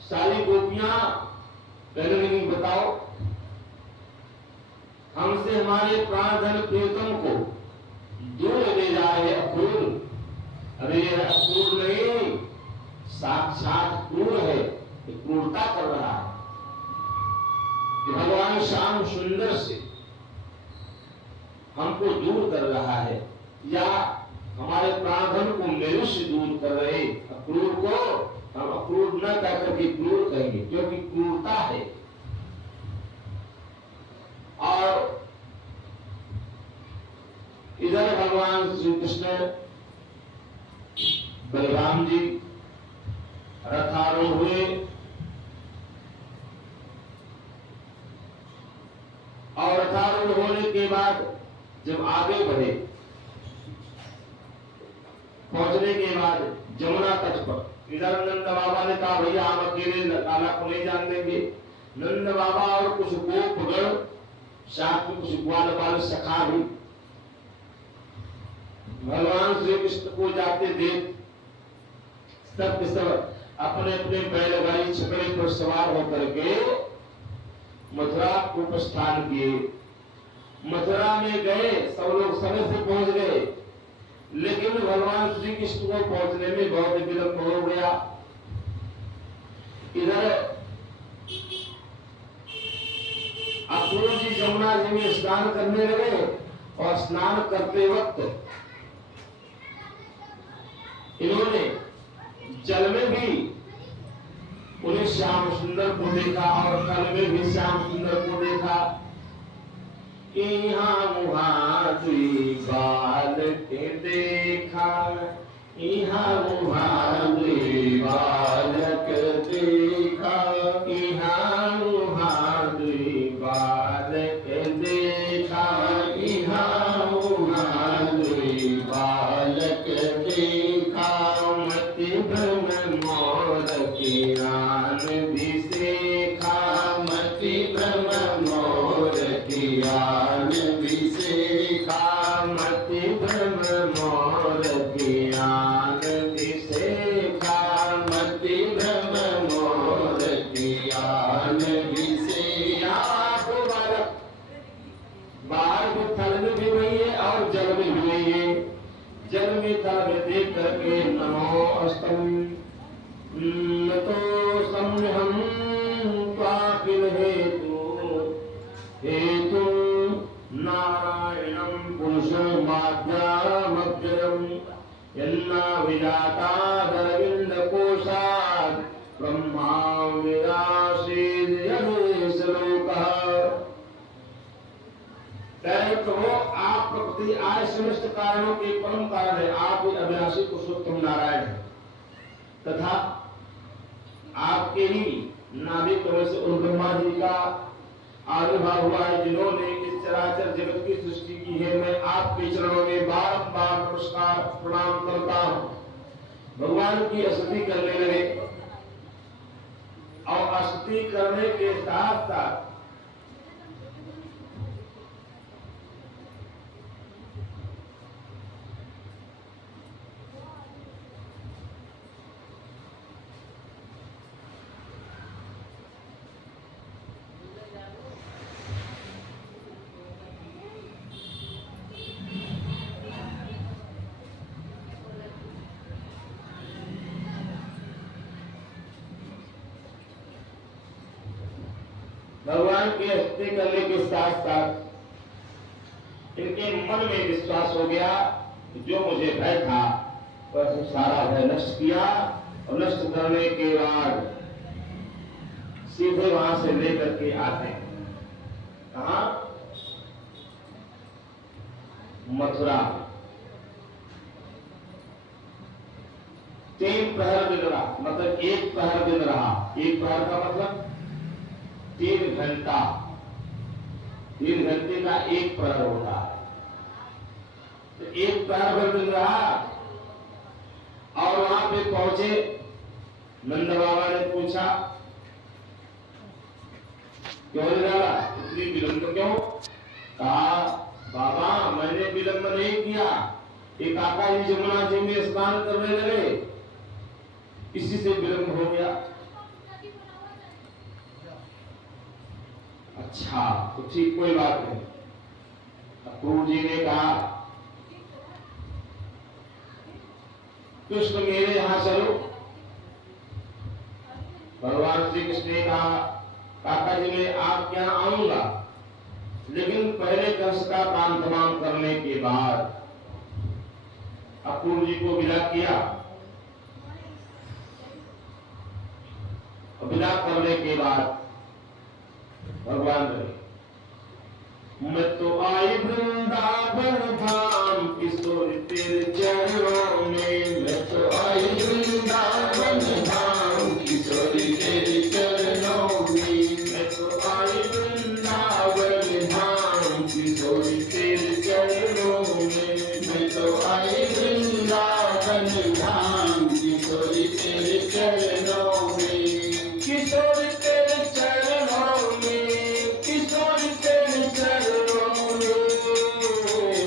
सारी गोपियां कहने लगी, बताओ हमसे हमारे प्राणधन प्रियतम को दूर ले जा रहे अक्रूर। अरे यह अक्रूर नहीं, साक्षात क्रूर है, क्रूरता कर रहा है। भगवान श्याम सुंदर से हमको दूर कर रहा है, या हमारे प्राणधन को मेरे से दूर कर रहे अक्रूर को हम अक्रूर न कहकर के क्रूर कहेंगे, क्योंकि क्रूरता है। और इधर भगवान श्री कृष्ण बलराम जी रथारूढ़ हुए और रथारूढ़ होने के बाद जब आगे बढ़े, पहुंचने के बाद जमुना तट पर, इधर नंद बाबा ने कहा भैया हम अकेले लाला को नहीं जान देंगे। नंद बाबा और कुछ गोपगण, साथ में कुछ ग्वाल बाल सखा भी भगवान श्री कृष्ण को जाते देख सब के सब अपने अपने बैलगाड़ी छकड़े पर सवार होकर के मथुरा को प्रस्थान किए। मथुरा में गए, सब लोग समय से पहुंच गए, लेकिन भगवान श्री कृष्ण को पहुंचने में बहुत विलंब हो गया। इधर अक्रूर जी जमुना जी में स्नान करने लगे और स्नान करते वक्त इन्होंने जल में भी उन्हें श्याम सुंदर को देखा और कल में भी श्याम सुंदर को देखा। यहाँ मुहा दुई बाल के देखा, यहाँ मुहा दुई बाल के देखा, यहाँ मुहा दुई बाल के देखा, यहाँ मुहा दुई बाल के देखा। मति भ्रम मोर की आन भी सेखा, मति भ्रम मोर की आन भी सेखा, मति भ्रम मोर की आन भी सेखा, मति भ्रम मोर की आन भी सेखा। बाहर भी थल में भी वही है और जल में भी वही है। जल में थल में देख करके नमो अस्तम तो सम्यहम त्वाकिल हेतु नारायणं पुरुषमाद्यामव्ययम् यन्ना विजाता दरविंद कोशात् ब्रह्मा विरासीद यदेश लोकः। कहो आप प्रकृति आय समस्त कारणों के परम कारण है, आप ही अविनाशी पुरुषोत्तम नारायण है, तथा आपके ही नाभिक से उन ब्रह्मा जी का आविर्भाव हुआ है जिन्होंने इस चराचर जगत की सृष्टि की है। मैं आपके चरणों में बार-बार नमस्कार प्रणाम करता हूँ। भगवान की स्तुति करने लगे और स्तुति करने के साथ साथ भगवान की स्तुति करने के साथ साथ इनके मन में विश्वास हो गया जो मुझे भय था वह सारा भय नष्ट किया और नष्ट करने के बाद सीधे वहां से लेकर के आते हैं कहा मथुरा। 3 पहर दिन रहा, मतलब 1 पहर दिन रहा। 1 पहर का मतलब 3 घंटा, 3 घंटे का 1 पहर होता है। तो 1 पहर दिन रहा और वहां पे पहुंचे। नंद बाबा ने पूछा क्यों रहा इतनी विलंब क्यों? कहा बाबा मैंने विलंब नहीं किया, एक काका जी जमुना जी में स्नान करने लगे, इसी से विलंब हो गया। अच्छा तो ठीक, कोई बात नहीं। अक्रूर जी ने कहा कृष्ण मेरे यहां चलो। भगवान श्री कृष्ण ने कहा काका जी मैं आप यहाँ आऊंगा, लेकिन पहले कंस का काम तमाम करने के बाद अक्रूर जी को विदा किया। विदा करने के बाद भगवान बोले मैं तो आई वृंदावन धाम किशोर तेरे चरणों में। मैं तो आई वृंदावन धाम किशोर तेरे चरणों में। मैं तो आई वृंदावन धाम किशोर तेरे चरणों में। मैं तो आई वृंदावन धाम किशोर तेरे चरणों में। किशोर तेरे चरणों में, किशोर तेरे चरणों में।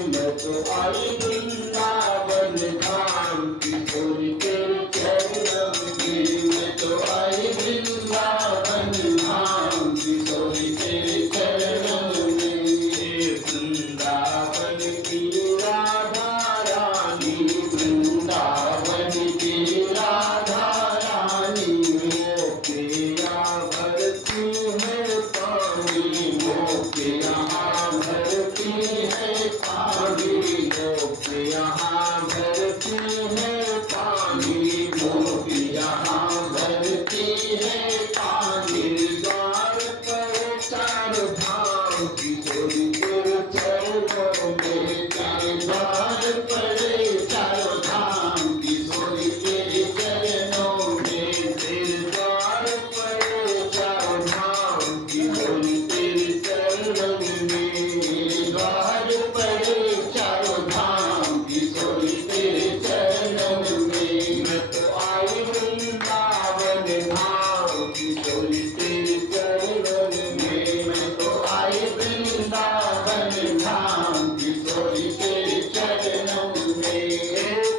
मैं तो आई वृंदावन धाम किशोर तेरे चरणों में। मैं तो आई वृंदावन धाम किशोर तेरे चरणों में। वृंदावन की राधा रानी, वृंदावन की राधा रानी मोके यहाँ भरती है पानी। मोके यहाँ भरती है पानी। मोके यहाँ भरती है पानी। मोके यहाँ भरती है पानी। द्वार पर 4 धाम किशोर तेरे चरणों में। 4 द्वार पर 4 धाम किशोर तेरे चरणों में। तेरे द्वार पर 4 धाम किशोर तेरे चरणों में। द्वार पर 4 धाम किशोर तेरे चरणों में। मैं तो आई वृंदावन धाम किशोर तेरे चरणों में। मैं तो आई वृंदावन धाम किशोर तेरे चरणों में।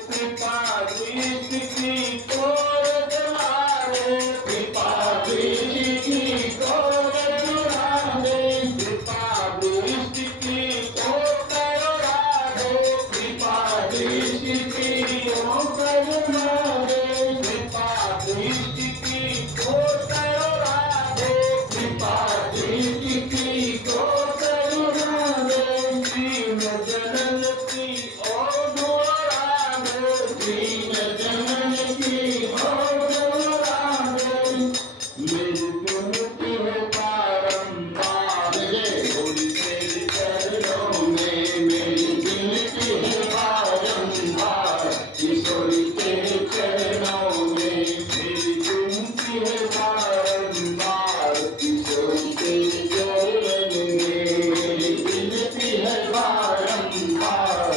कृपा दृष्टि की कोर द्वारे, कृपा दृष्टि की कोर द्वारे। कृपा दृष्टि की कोर द्वारे। कृपा दृष्टि की कोर द्वारे। कृपा दृष्टि की कोर द्वारे। कृपा दृष्टि की कोर द्वारे। दीन जनन की ओर द्वारे। दीन जनन की ओर द्वारे। मेरी विनती है बारंबार किशोर तेरे चरणों में। मेरी विनती है बारंबार किशोर तेरे चरणों में। मेरी विनती है बारंबार किशोर तेरे चरणों में। मेरी विनती है बारंबार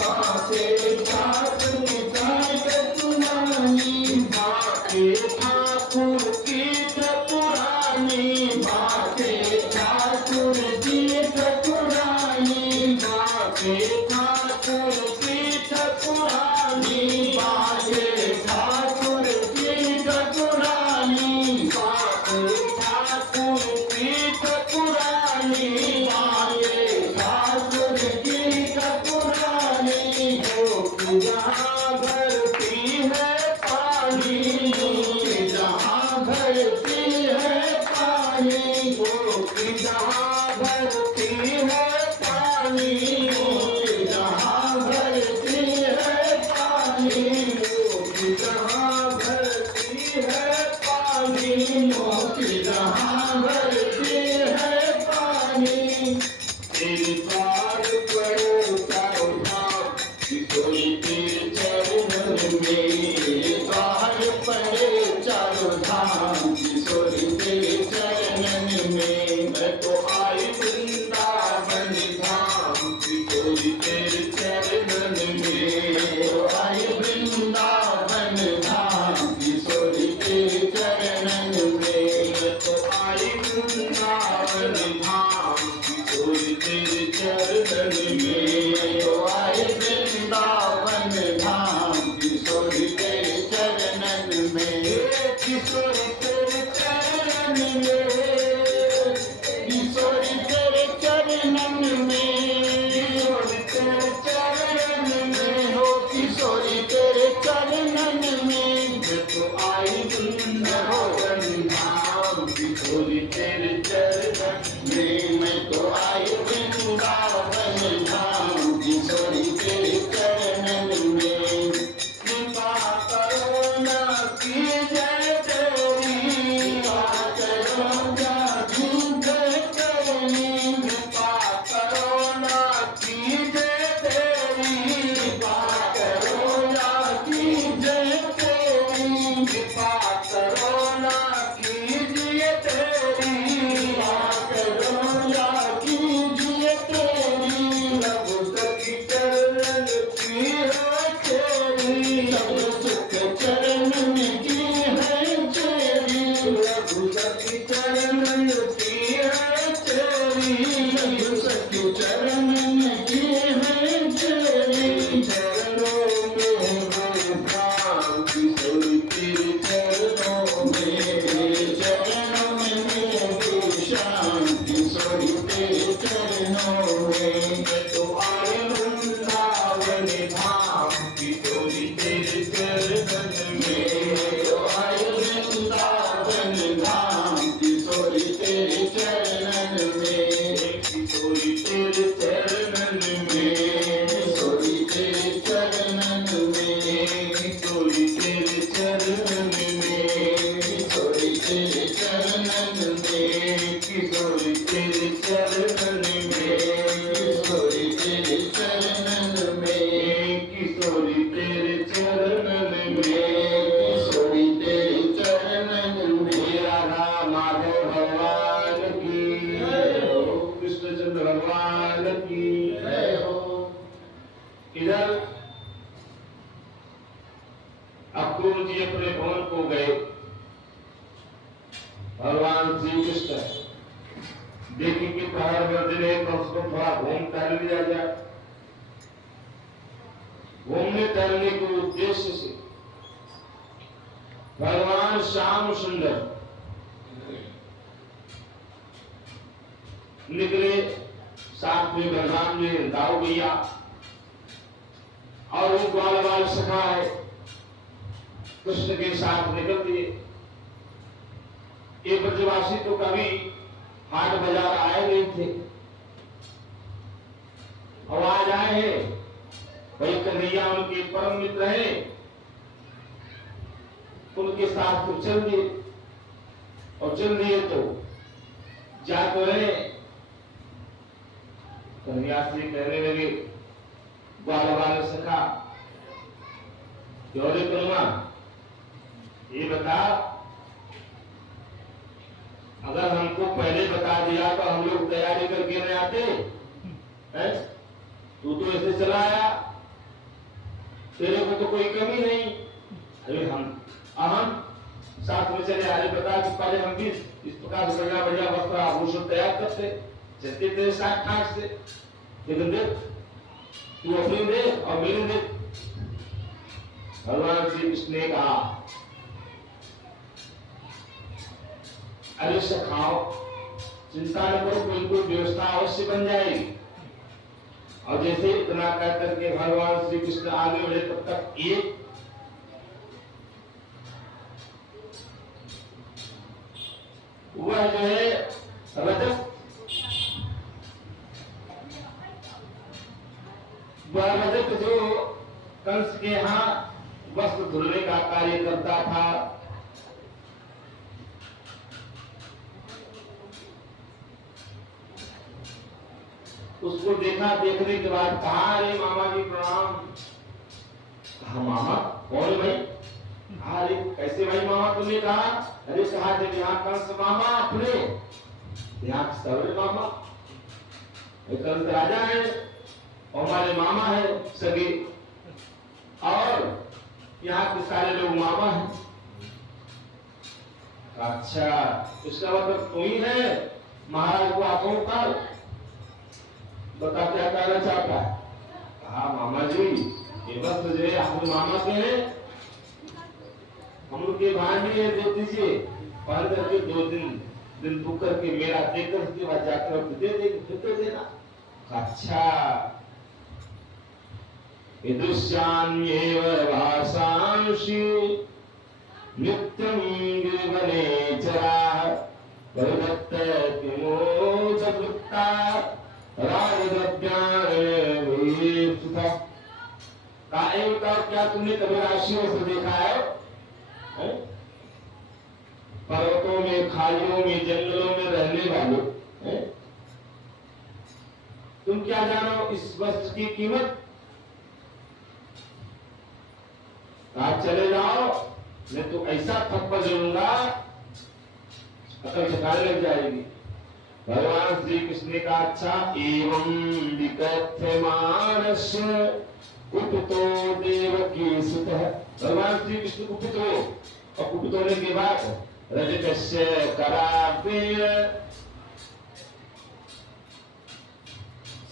बाके ठाकुर निताई चतुरानी बाके ठाकुर की चतुरानी बाके ठाकुर की चतुरानी बाके ठाकुर की चतुरानी बाके ठाकुर की चतुरानी बाके ठाकुर की चतुरानी बाके ठाकुर की चतुरानी जो जहाँ भरती है पानी जहाँ भरती है पानी वो जहाँ भरती है पानी जहाँ भरती है पानी वो जहाँ भरती है पानी वो जहाँ भरती है पानी तेरे द्वार पड़ो चारों धाम किशोरी तेरे चरणन में द्वार पड़े चारों धाम किशोरी तेरे चरणन में मैं तो आई वृंदावन धाम किशोरी तेरे चरणन में तो आई वृंदावन धाम किशोरी तेरे चरणन में मैं तो आई वृंदावन धाम किशोरी तेरे चरणन में तो आई वृंदावन धाम किशोरी तेरे चरणन में किशोरी तेरे चरणन में किशोरी तेरे चरणन में किशोरी तेरे चरणन में हो किशोरी तेरे चरणन में मैं तो आई वृंदावन धाम किशोरी तेरे चरणन में मैं तो आई वृंदावन धाम किशोरी तेरे चरणन में कृपा करो ना की जय तेरी कृपा करो ना की जय तेरी कृपा करो ना की जय तेरी कृपा करो ना की जय तेरी कृपा करो ना कीजिए तेरी कृपा करो ना कीजिए तेरी रघुपति चरण की है तेरी रघुपति चरण की है तेरी रघुपति चरण की है तेरी रघुपति चरण की है तेरी चरणों में हो प्राण किशोरी तेरे चरणों में चरणों में हो शान किशोरी तेरे चरणों में मैं तो आई वृंदावन धाम किशोरी तेरे चरणन में तो आई वृंदावन धाम किशोरी तेरे चरणन में किशोरी तेरे चरणन में किशोरी तेरे चरणन में किशोरी तेरे चरणन में किशोरी तेरे चरणन में किशोरी तेरे चरणन में किशोरी तेरे चरणन में किशोरी तेरे चरणन में किशोरी तेरे चरणन में राधा माधव भगवान की जय हो कृष्णचंद्र भगवान की जय हो इधर अक्रूर जी अपने भवन को गए भगवान श्री कृष्ण देखी कि पहाड़ वर्जन है तो उसको थोड़ा घूम टहल लिया जाए घूमने टहलने के उद्देश्य से भगवान श्याम सुंदर निकले साथ में बलराम ने दाऊ भैया और वो ग्वाल बाल सखा है कृष्ण के साथ निकल दिए ये ब्रजवासी तो कभी हाट बाजार आए नहीं थे और आज आए हैं भाई कन्हैया उनके परम मित्र हैं उनके साथ तो चल दिए और चल दिए तो जा तो रहे कन्हैया से कहने लगे ग्वाल बाल सखा क्यों रे कनुआ ये बता अगर हमको पहले बता दिया तो हम लोग तैयारी करके नहीं आते हैं? तू तो ऐसे चला आया तेरे को तो कोई कमी नहीं। अरे हम साथ में चले, अरे बता कि पहले हम भी इस प्रकार से बढ़िया बढ़िया वस्त्र आभूषण तैयार करते, चलते तेरे साथ ठाक से, लेकिन देख तू अपनी दे और मेरी दे। भगवान श्री कृष्ण ने कहा, अरे सखाओ, चिंता न करो, बिल्कुल व्यवस्था अवश्य बन जाएगी। और जैसे इतना कह करके भगवान श्री कृष्ण आगे बढ़े, तब तक एक वह जो है रजत, वह रजत जो कंस के यहाँ वस्त्र धुलने का कार्य करता था, उसको देखा, देखने के बाद कहा, अरे मामा जी प्रणाम। कहा मामा कौन भाई? अरे कैसे भाई मामा तुमने कहा? अरे कहा जब यहाँ कंस मामा अपने यहाँ सवरे मामा, कंस राजा है और हमारे मामा है सगे, और यहाँ के सारे लोग मामा हैं। अच्छा, इसका मतलब तू ही है महाराज को आंखों पर, बता क्या कहना चाहता है? कहा मामा जी ये बस जो है आप मामा के हैं, हम लोग के भांडी है, दे दीजिए, पहन करके 2 दिन बुक करके मेरा देकर उसके बाद जाकर दे देंगे, फिर दे देना। अच्छा, ईदृशान्येव भाषांसि नित्यं गिरिवनेचराः परिदत्त किमोदवृत्ता क्या तुमने कभी राशियों से देखा है? पर्वतों में, खालियों में, जंगलों में रहने वाले, तुम क्या जानो इस वस्त्र की कीमत? कहा चले जाओ, मैं तो ऐसा थप्पड़ जरूंगा अकल ठिकाने लग जाएगी। भगवान श्री कृष्ण का अच्छा, एवं विकथ्यमानस्य कुपितो देवकी सुतः। भगवान श्री कृष्ण कुपित हो, और कुपित होने के बाद रजतस्य कराग्रेण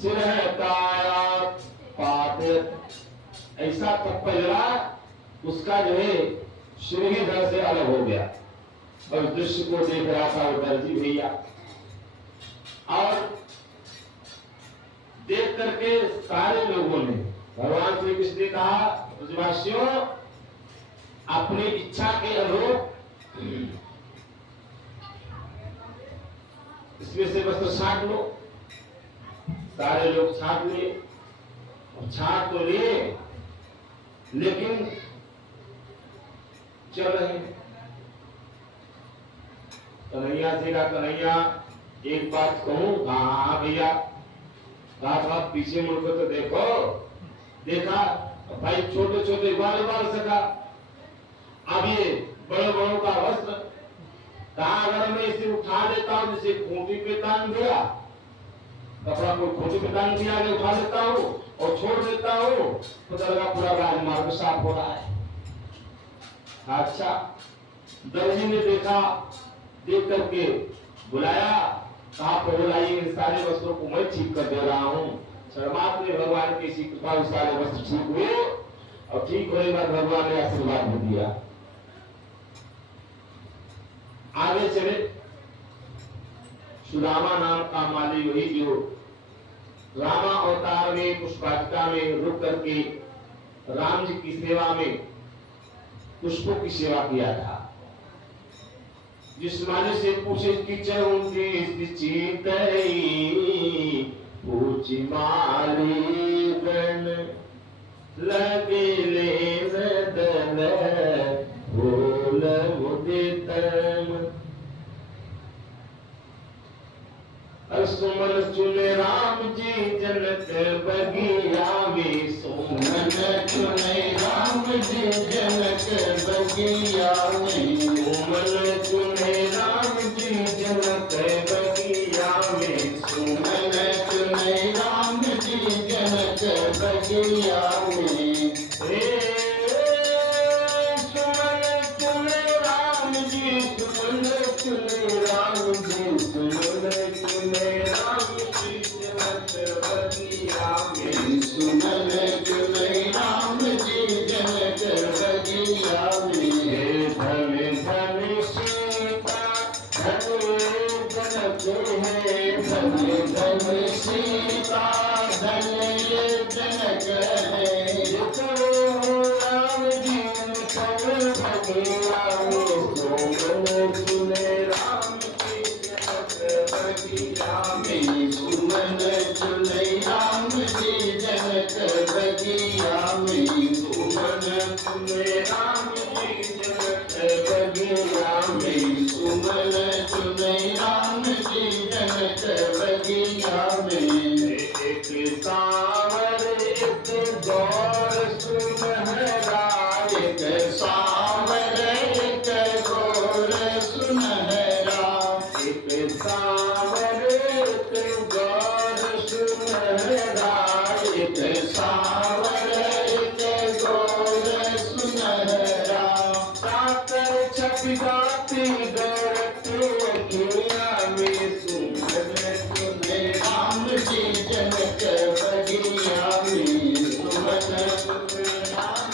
सिरहताया पातयत्, ऐसा थप्पड़ लगा उसका जो है सिर ही धड़ से अलग हो गया। और दृश्य को देख रहा था वो दर्जी भैया, और देख करके सारे लोगों ने, भगवान श्री कृष्ण ने कहा, ब्रजवासियों अपनी इच्छा के अनुरूप इसमें से वस्त्र छांट लो। सारे लोग छांट लिए, और छांट तो लिए लेकिन चल रहे हैं। कन्हैया से कहा, कन्हैया एक बात कहूं? हाँ भैया। कहा पीछे मुड़कर तो देखो। देखा भाई छोटे छोटे बाल सका, अब ये बड़े बड़ों का वस्त्र, कहा अगर मैं इसे उठा लेता हूं, जिसे खूंटी पे टांग दिया, कपड़ा को खूंटी पे टांग दिया, उठा लेता हूं और छोड़ देता हूं, पता लगा पूरा राजमार्ग साफ हो रहा है। अच्छा, दर्जी ने देखा, देख करके बुलाया, कहा बुलाइए, इन सारे वस्त्रों को मैं ठीक कर दे रहा हूँ। शर्मात ने भगवान की कृपा सारे वस्त्र ठीक हुए, और ठीक होने के बाद भगवान ने आशीर्वाद भी दिया। आगे चले, सुदामा नाम का माली वही जो रामा अवतार में पुष्पाटिका में रुक करके राम जी की सेवा में पुष्पों की सेवा किया था। जिस माली से पूछे कि पूछी माली गण लगे ले दल बोल मुदितम। सुमन चुने राम जी जनक बगिया में, सुमन चुने राम जी जनक बगिया में, सुमन चुने राम जी जनक बगिया में, सुमन चुने राम जी जनक बगिया में। में। सुमन चुने राम जी, सुमन चुने राम जी, सुमन चुने राम जी, जनक बगिया में। सुमन चुने राम जी जनक बगिया में। धन धन सीता धन जनक है, धन धन सीता धन जनक है। जितो राम जी कमल बगिया में, सुमन चुने राम जी जनक बगिया में। सुमन चुने राम जी जनक बगिया में। सुमन चुने राम जी जनक बगिया में। सुमन चुने राम जी जनक बगिया में। एक सांवर एक गौर सुनहरा, एक सांवर एक गोर सुनहरा। एक सांवर एक गौर सुनहरा, एक सांवर एक गोर सुनहरा। साकर छपगाती गौरते अखियाँ में। सुमन चुने राम जी जनक बगिया में। सुमन चुने राम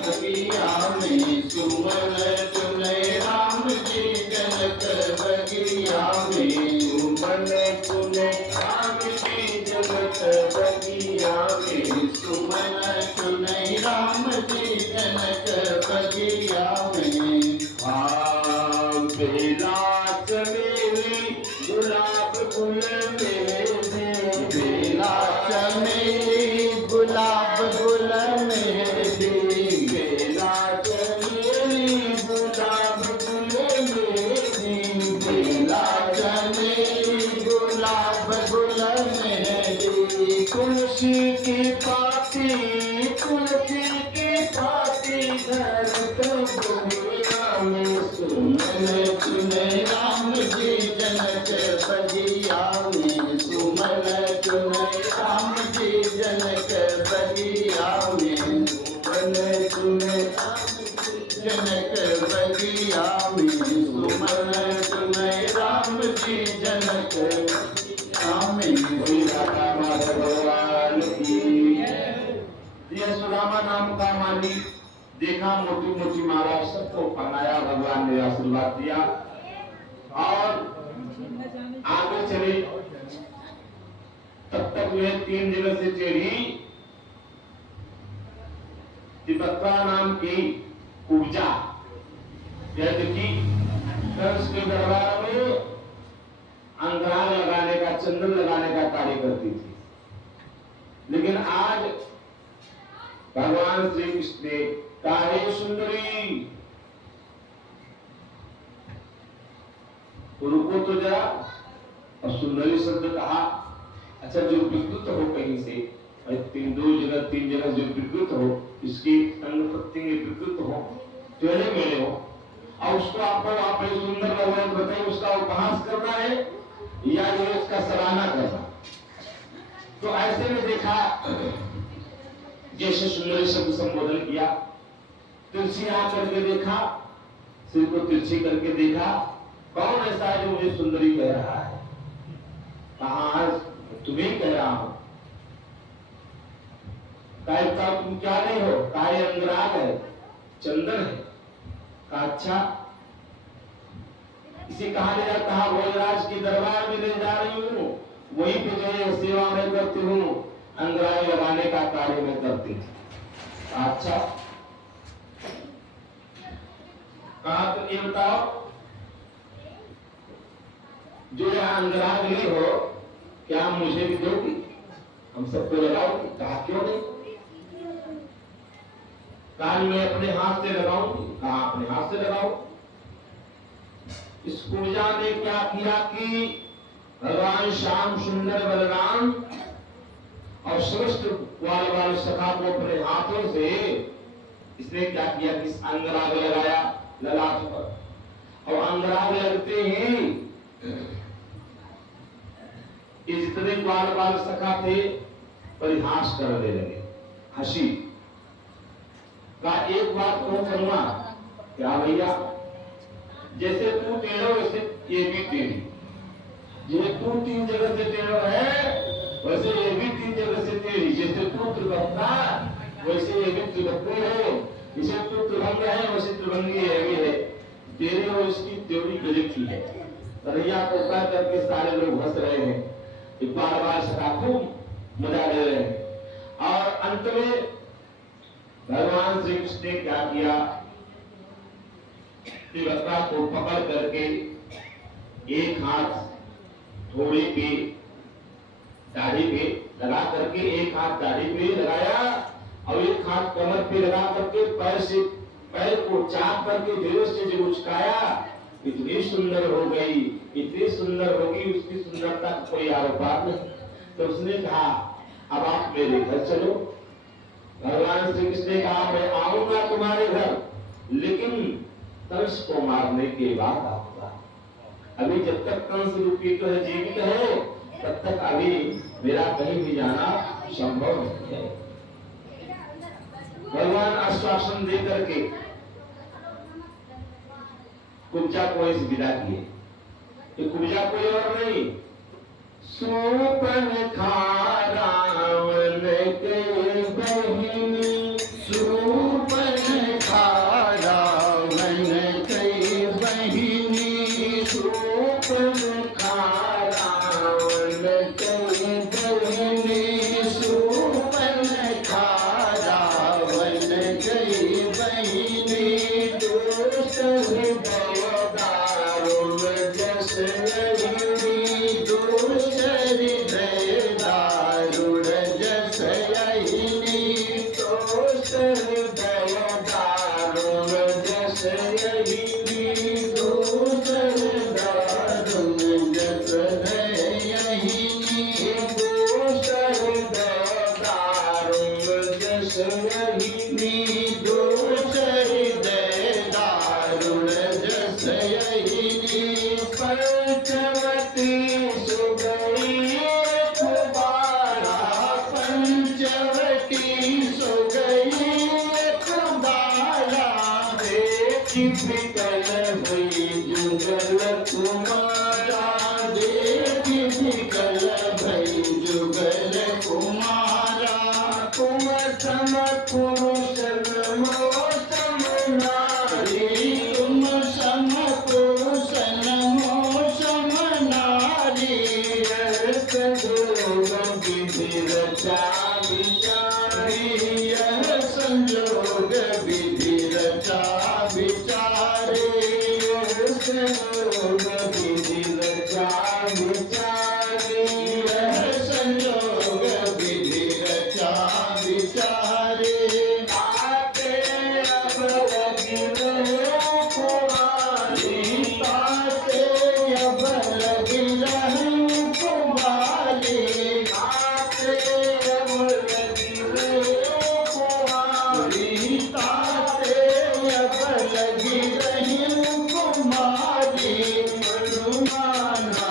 बगिया में। सुमन चुने राम जी जनक बगिया में। सुमन चुने राम जी जनक बगिया में। सुमन चुने राम जी जनक बगिया में। बेला चमेली गुलाब फूल मेरे, बेला चमेली गुलाब गुल मेहंदी। बेला चमेली गुलाब फूल मेरे, बेला चमेली गुलाब गुल मेहंदी। तुलसी की पाती, तुलसी की पाती घर बगिया में। सुमन चुने राम जी जनक बगिया में। सुमन चुने राम जी जनक बगिया में। सुमन चुने जनक बगिया में। सुमन चुने राम जी जनक बगिया में। श्री राधा माधव भगवान की। यह सुदामा नाम का माली देखा, मोटी मोटी माला सबको पहनाया, भगवान ने आशीर्वाद दिया और आगे चले। तब तक वे 3 दिनों से टेढ़ी तिब्बता नाम की पूजा, जैसे कि कंस के दरबार में अंगराग लगाने का, चंदन लगाने का कार्य करती थी। लेकिन आज भगवान श्री कृष्ण ने काहे सुंदरी, तो रुको तो जरा। और सुंदरी शब्द कहा, अच्छा जो विकृत हो कहीं से, 3 जगह जो विकृत हो, इसकी अंग प्रत्यंग विकृत हो, टेढ़े मेढ़े हो, और उसको आपको आप सुंदर भगवान बताइए, उसका उपहास करना है या जो उसका सराहना करना। तो ऐसे में देखा, जैसे सुंदरी शब्द संबोधन किया, तिरछी आकर के देखा, सिर को तिरछी करके देखा, कौन ऐसा है जो मुझे सुंदरी कह रहा है? कहा तुम्हें कह रहा हूं। कहता तुम क्या नहीं हो? काय अंगराग है, चंदन है। कहा अच्छा, इसे कहा ले जाता है, भोजराज के दरबार में ले जा रही हूँ, वहीं पे जो है सेवा में करती हूँ, अंगराग लगाने का कार्य में करती हूँ। अच्छा, कहा तो ये बताओ, जो यहाँ अंगराग नहीं हो, क्या मुझे भी दोगी? हम सबको लगाओगी? कहा क्यों नहीं? कहा मैं अपने हाथ से लगाऊंगी। कहा अपने हाथ से लगाओ। इस पूजा ने क्या किया कि भगवान श्याम सुंदर बलराम और श्रेष्ठ वाल सखा को अपने हाथों से इसने क्या किया कि इस अंगराग लगाया ललाट पर, और अंगराग लगते ही जितने बाल सखा थे परिहास करने लगे। हंसी का एक बात तो करूंगा क्या भैया, जैसे तू टेढ़ो वैसे ये भी टेढ़ी, जैसे तू 3 जगह से टेढ़ो है वैसे ये भी 3 जगह से टेढ़ी, जैसे तू त्रिभक्ता वैसे ये भी त्रिभक्ति है, जैसे तू त्रिभंग है वैसे त्रिभंगी है भी है, तेरे और इसकी त्योरी गजब की है। तरैया को कह करके सारे लोग हंस रहे हैं, एक बार बार सका खूब मजा ले रहे हैं। और अंत में भगवान श्री कृष्ण ने क्या किया, त्रिभक्ता को पकड़ करके एक हाथ थोड़ी पे दाढ़ी पे लगा करके, एक हाथ दाढ़ी पे लगाया और एक हाथ कमर पे लगा करके पैर को चाप करके धीरे से जब उचकाया, इतनी सुंदर हो गई, इतनी सुंदर होगी, उसकी सुंदरता का कोई आरोप नहीं। तो उसने कहा अब आप मेरे घर चलो। भगवान श्री कृष्ण ने कहा मैं आऊंगा तुम्हारे घर, लेकिन कंस को मारने के बाद आऊंगा, अभी जब तक कंस रूपी तो जीवित है तब तक अभी मेरा कहीं भी जाना संभव नहीं है। भगवान आश्वासन दे करके कुब्जा को इस विदा किए। तो कुब्जा कोई और नहीं, सूर्पनखा रावण के बहिनी, सूर्पनखा रावण के बहिनी, सूर्पनखा रावण के बहिनी, सूर्पनखा रावण के बहिनी, दुष्ट हृदय दारुण जस यही, दुष्ट हृदय दारुण जस यही, दुष्ट हृदय दारुण जस यही, दुष्ट दारुण जस यही, दुष्ट हृदय दारुण जस यही, दुष्ट हृदय दारुण जस यही, पंचवती सुगई कुबारा, पंचवटी सुगई कुबारा, देखी विकल हुई जुगल कुमारा, देखी विकल भई जुगल कुमारा, तुम सम पुरुष मोसम नारी, तुम सम पुरुष मोसम नारी, संजोग विधि रचा विचारी, यह संजोग विधि रचा विचारे, संजोग विधि रचा विचारी, यह संजोग विधि रचा विचारे, आते अब लगी रहे कुमारी, पाते अब लगी रहूं कुमारी, आते अब लगी रहे कुमारी, ताते अब लगी रहूं कुमारी, मनुमाना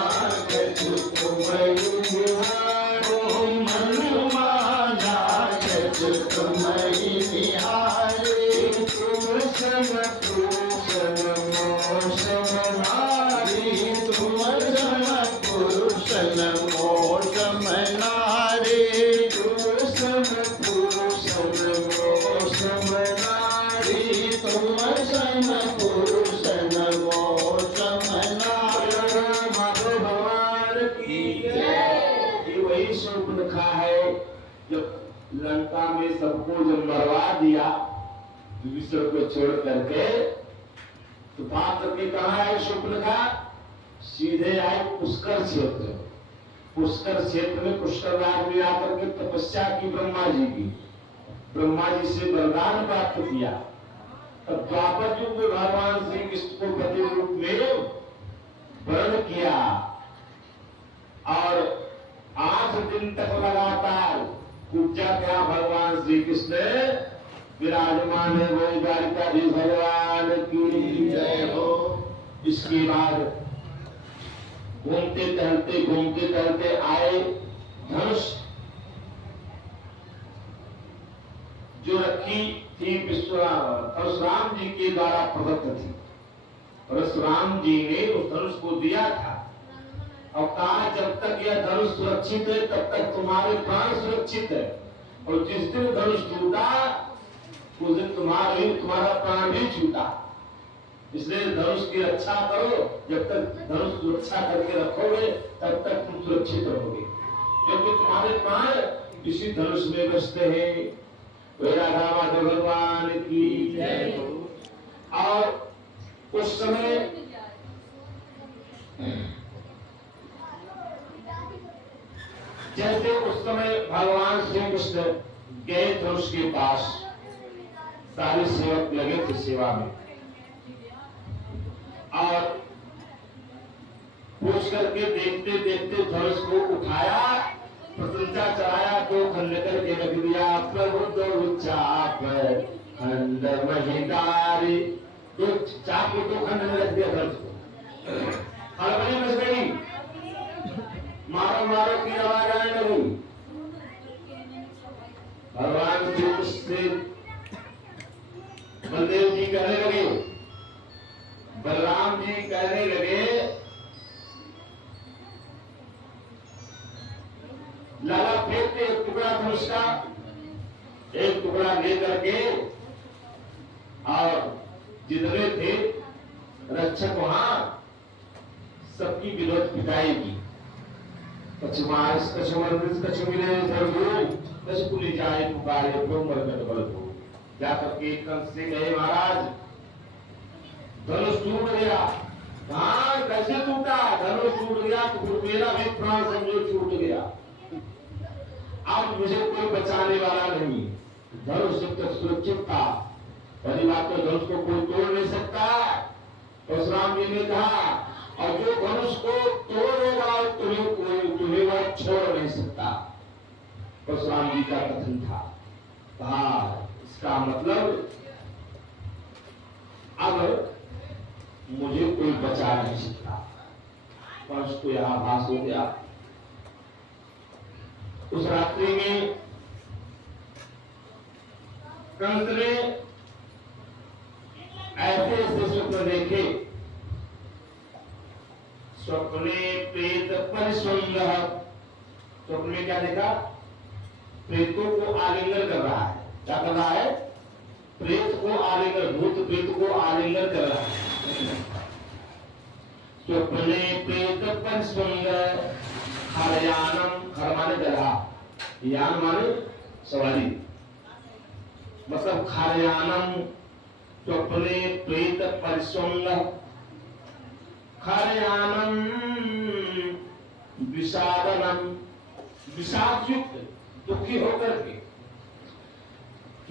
कछु तुम्हें निहारो, मनुमाना कछु तुम्हि निहारे, तुम सम पुरुष मोसम नारी, तुम सम पुरुष मोसम नारे, तुम सम पुरुष मोसम नारी, तुम सम पुरुष मोसम नारे। भगवान की जय। ये वही शूर्पणखा है जो लंका में सबको जब मरवा दिया विभीषण को छोड़ करके, तो बात करके कहा है शूर्पणखा, सीधे आए पुष्कर क्षेत्र। पुष्कर क्षेत्र में पुष्कर राज में आकर के तपस्या की ब्रह्मा जी की, ब्रह्मा जी से वरदान प्राप्त किया। तब द्वापर युग में भगवान श्री कृष्ण को पति रूप में वर्ण किया और 8 दिन तक लगातार पूजा किया भगवान श्री कृष्ण विराजमान है। वही द्वारिकाधीश भगवान की जय हो। इसके बाद घूमते टहलते आए धनुष जो रखी थी परशुराम जी के द्वारा प्रदत्त थी। परशुराम जी ने उस धनुष को दिया था और कहा जब तक यह धनुष सुरक्षित है तब तक तुम्हारे प्राण सुरक्षित है, और जिस दिन धनुष टूटा उस दिन तुम्हारा प्राण भी छूटा। इसलिए धनुष की रक्षा करो, जब तक धनुष सुरक्षा करके रखोगे तब तक तुम सुरक्षित रहोगे, क्योंकि तुम्हारे प्राण इसी धनुष में बसते हैं। राधा माधव भगवान की जय। और उस समय जैसे उस समय भगवान श्री कृष्ण गए धनुष के पास, सारे सेवक लगे थे सेवा में, और पूछ करके देखते देखते धनुष को उठाया, प्रशंसा चढ़ाया, दो खंड करके रख दिया। प्रभु दो चाप खंड महिदारी, दो चाप को दो खंड में रख दिया धनुष को। हड़बड़ी मच गई, मारो मारो की आवाज आने लगी। भगवान श्री कृष्ण बलदेव जी कहने लगे, बलराम जी कहने लगे, लाला फेंकते एक टुकड़ा धनुष का, एक टुकड़ा लेकर के, और जितने थे रक्षक वहां सबकी विरोध पिटाई की। कछुमास कछुमर्दिस कछुमिले धर्मो कछुकुली जाए पुकारे ब्रह्म मरकट बल को। जाकर के कंस से कहे महाराज धनुष टूट गया। हाँ कैसे टूटा? धनुष टूट गया तो मेरा भी प्राण समझो छूट गया, अब मुझे कोई बचाने वाला नहीं। धनुष जब तक सुरक्षित था, पहली बात तो धनुष को कोई तोड़ नहीं सकता। परशुराम जी ने कहा, और जो धनुष को तोड़ेगा तुम्हें वह छोड़ नहीं सकता। परशुराम जी का कथन था। कहा इसका मतलब अब मुझे कोई बचा नहीं सकता। कंस को यह आभास हो गया। उस रात्रि में कंस ने ऐसे ऐसे स्वप्न देखे। स्वप्ने प्रेत परिस्वंग, स्वप्न में क्या देखा? प्रेतों को आलिंगन कर रहा है। क्या कर रहा है? प्रेत को आलिंगन, भूत प्रेत को आलिंगन कर रहा है। स्वप्ने प्रेत परिस्वंग खरयानम, खर माने जगह, यान माने सवारी, मतलब खरयानम। स्वप्ने प्रेत परिस्वंग खरयानम विषादनम, विषाद युक्त दुखी होकर के।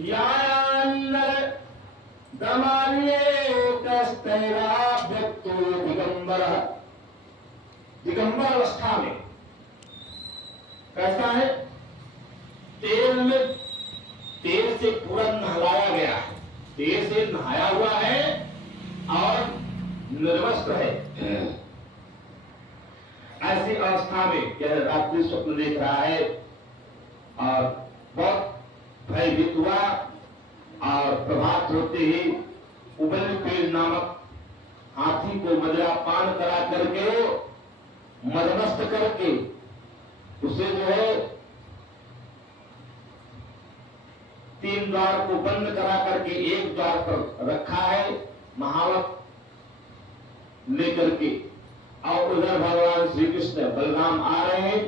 यानर दमान्ये कस्तैरा व्यक्तो दिगंबर, दिगंबर अवस्था में कैसा है? तेल से पूरा नहलाया गया है, तेल से नहाया हुआ है और निर्वस्त्र है। ऐसी अवस्था में यह रात्रि स्वप्न देख रहा है और बहुत भयभीत हुआ, और प्रभात होते ही उबलपेड़ नामक हाथी को मदिरा पान करा करके, मदमस्त करके उसे जो है 3 द्वार को बंद करा करके एक द्वार पर रखा है महावत लेकर के। और उधर भगवान श्री कृष्ण बलराम आ रहे हैं,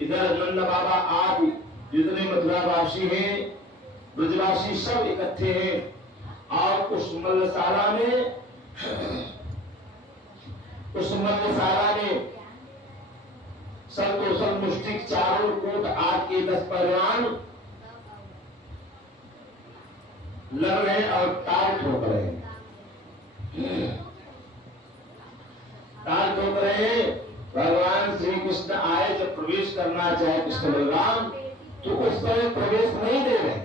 इधर नंद बाबा आदि जितने मथुरावासी हैं, ब्रजवासी सब इकट्ठे हैं। और उस मल्लशाला में संतोषण मुष्टिक चारों कोट आग के 10 पहलवान लड़ रहे और ताल ठोक रहे हैं, ताल ठोक रहे हैं। भगवान श्री कृष्ण आए, जब प्रवेश करना चाहे कृष्ण बलराम, तो उस समय प्रवेश नहीं दे रहे,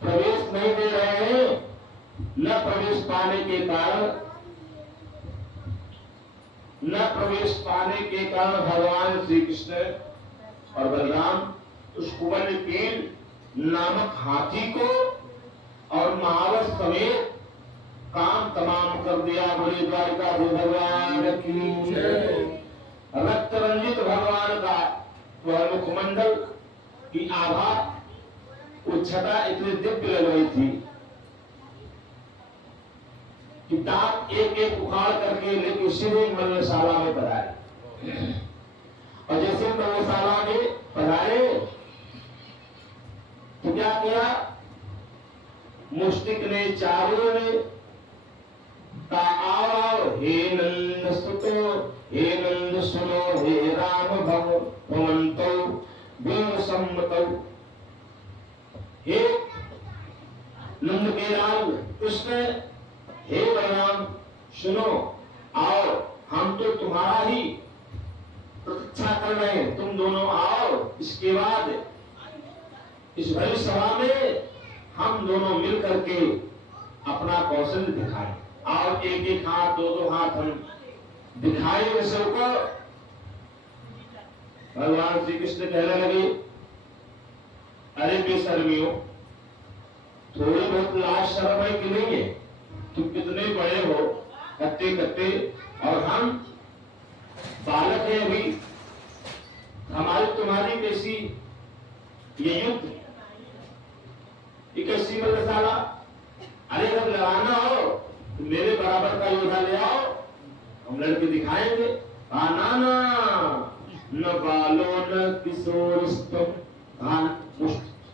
प्रवेश नहीं दे रहे हैं। न प्रवेश पाने के कारण, न प्रवेश पाने के कारण भगवान श्री कृष्ण और बलराम उस कुबल पेड़ नामक हाथी को और महावत समेत काम तमाम कर दिया। बोले द्वारिकाधीश भगवान की जय। रक्त रंजित भगवान का वह मुखमंडल की आभा उच्छता इतनी दिव्य लग रही थी कि दांत एक एक उखाड़ करके लेके सीधे मल्लशाला में पधारे। और जैसे मल्लशाला में पधारे तो क्या किया, मुष्टिक ने चारों ने आओ हे नंद सुतो, हे नंद सुनो, हे राम भगवंतो वीर सम्मतो। हे नंद के लाल कृष्ण, हे बलराम सुनो, आओ हम तो तुम्हारा ही प्रतीक्षा कर रहे हैं, तुम दोनों आओ। इसके बाद इस भरी सभा में हम दोनों मिल करके अपना कौशल दिखाएं। और एक एक हाथ दो दो हाथ हम दिखाएंगे सबको। भगवान श्री कृष्ण कहने लगे, अरे बेशर्मियों, थोड़ी बहुत लाज शर्म है कि नहीं है? तुम कितने बड़े हो कट्टे कट्टे, और हम बालक हैं अभी। हमारी तुम्हारी कैसी ये युद्ध, ये कैसी मल्लशाला? अरे जब लड़ाना हो तो मेरे बराबर का योद्धा ले आओ, हम लड़के दिखाएंगे। ना न बालो न किशोर,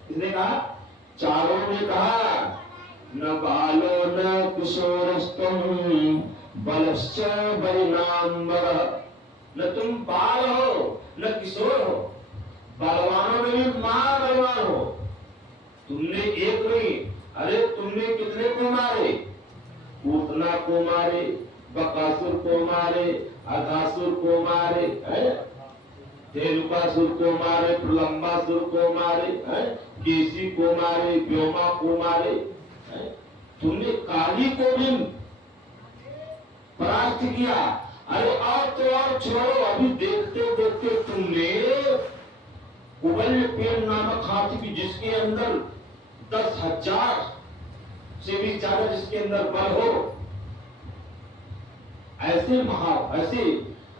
किसने कहा? चारों ने कहा, न बालो न किशोरस्तम बलश्च बलिनाम्बर। न तुम बाल हो न किशोर हो, बलवानों में भी मां बलवान हो। तुमने एक नहीं, अरे तुमने कितने को मारे? पूतना को मारे, बकासुर को मारे, अघासुर को मारे, धेनुकासुर को मारे, प्रलंबासुर को मारे, केसी को मारे, व्योमा को मारे। तुमने काली को भी परास्त किया। अरे और तो और छोड़ो, अभी देखते देखते तुमने कुबलपेन नामक हाथी की, जिसके अंदर 10,000 से भी ज्यादा जिसके अंदर बल हो, ऐसे ऐसे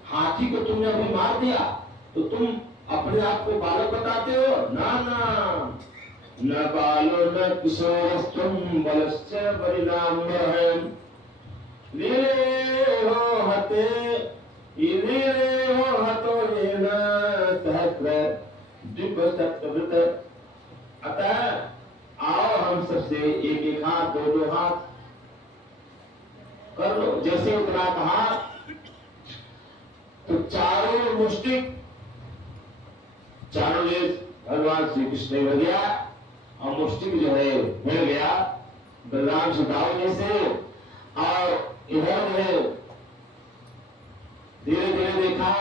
हाथी को तुमने अभी मार दिया, तो तुम अपने आप को बालक बताते हो? ना न बालो न किशोरस्तम बलश्च बलिनाम्बरम। लीले हो हते, लीले हो हतो येन सहस्र द्विपदवृत। अतः आओ हम सबसे एक एक हाथ दो दो हाथ कर लो। जैसे उतना कहा तो चारों मुष्टिक, चारों देश भगवान श्री कृष्ण ने गया और मुष्टिक जो है मिल गया बलराम सुदाव जी से। और इधर जो है धीरे धीरे देखा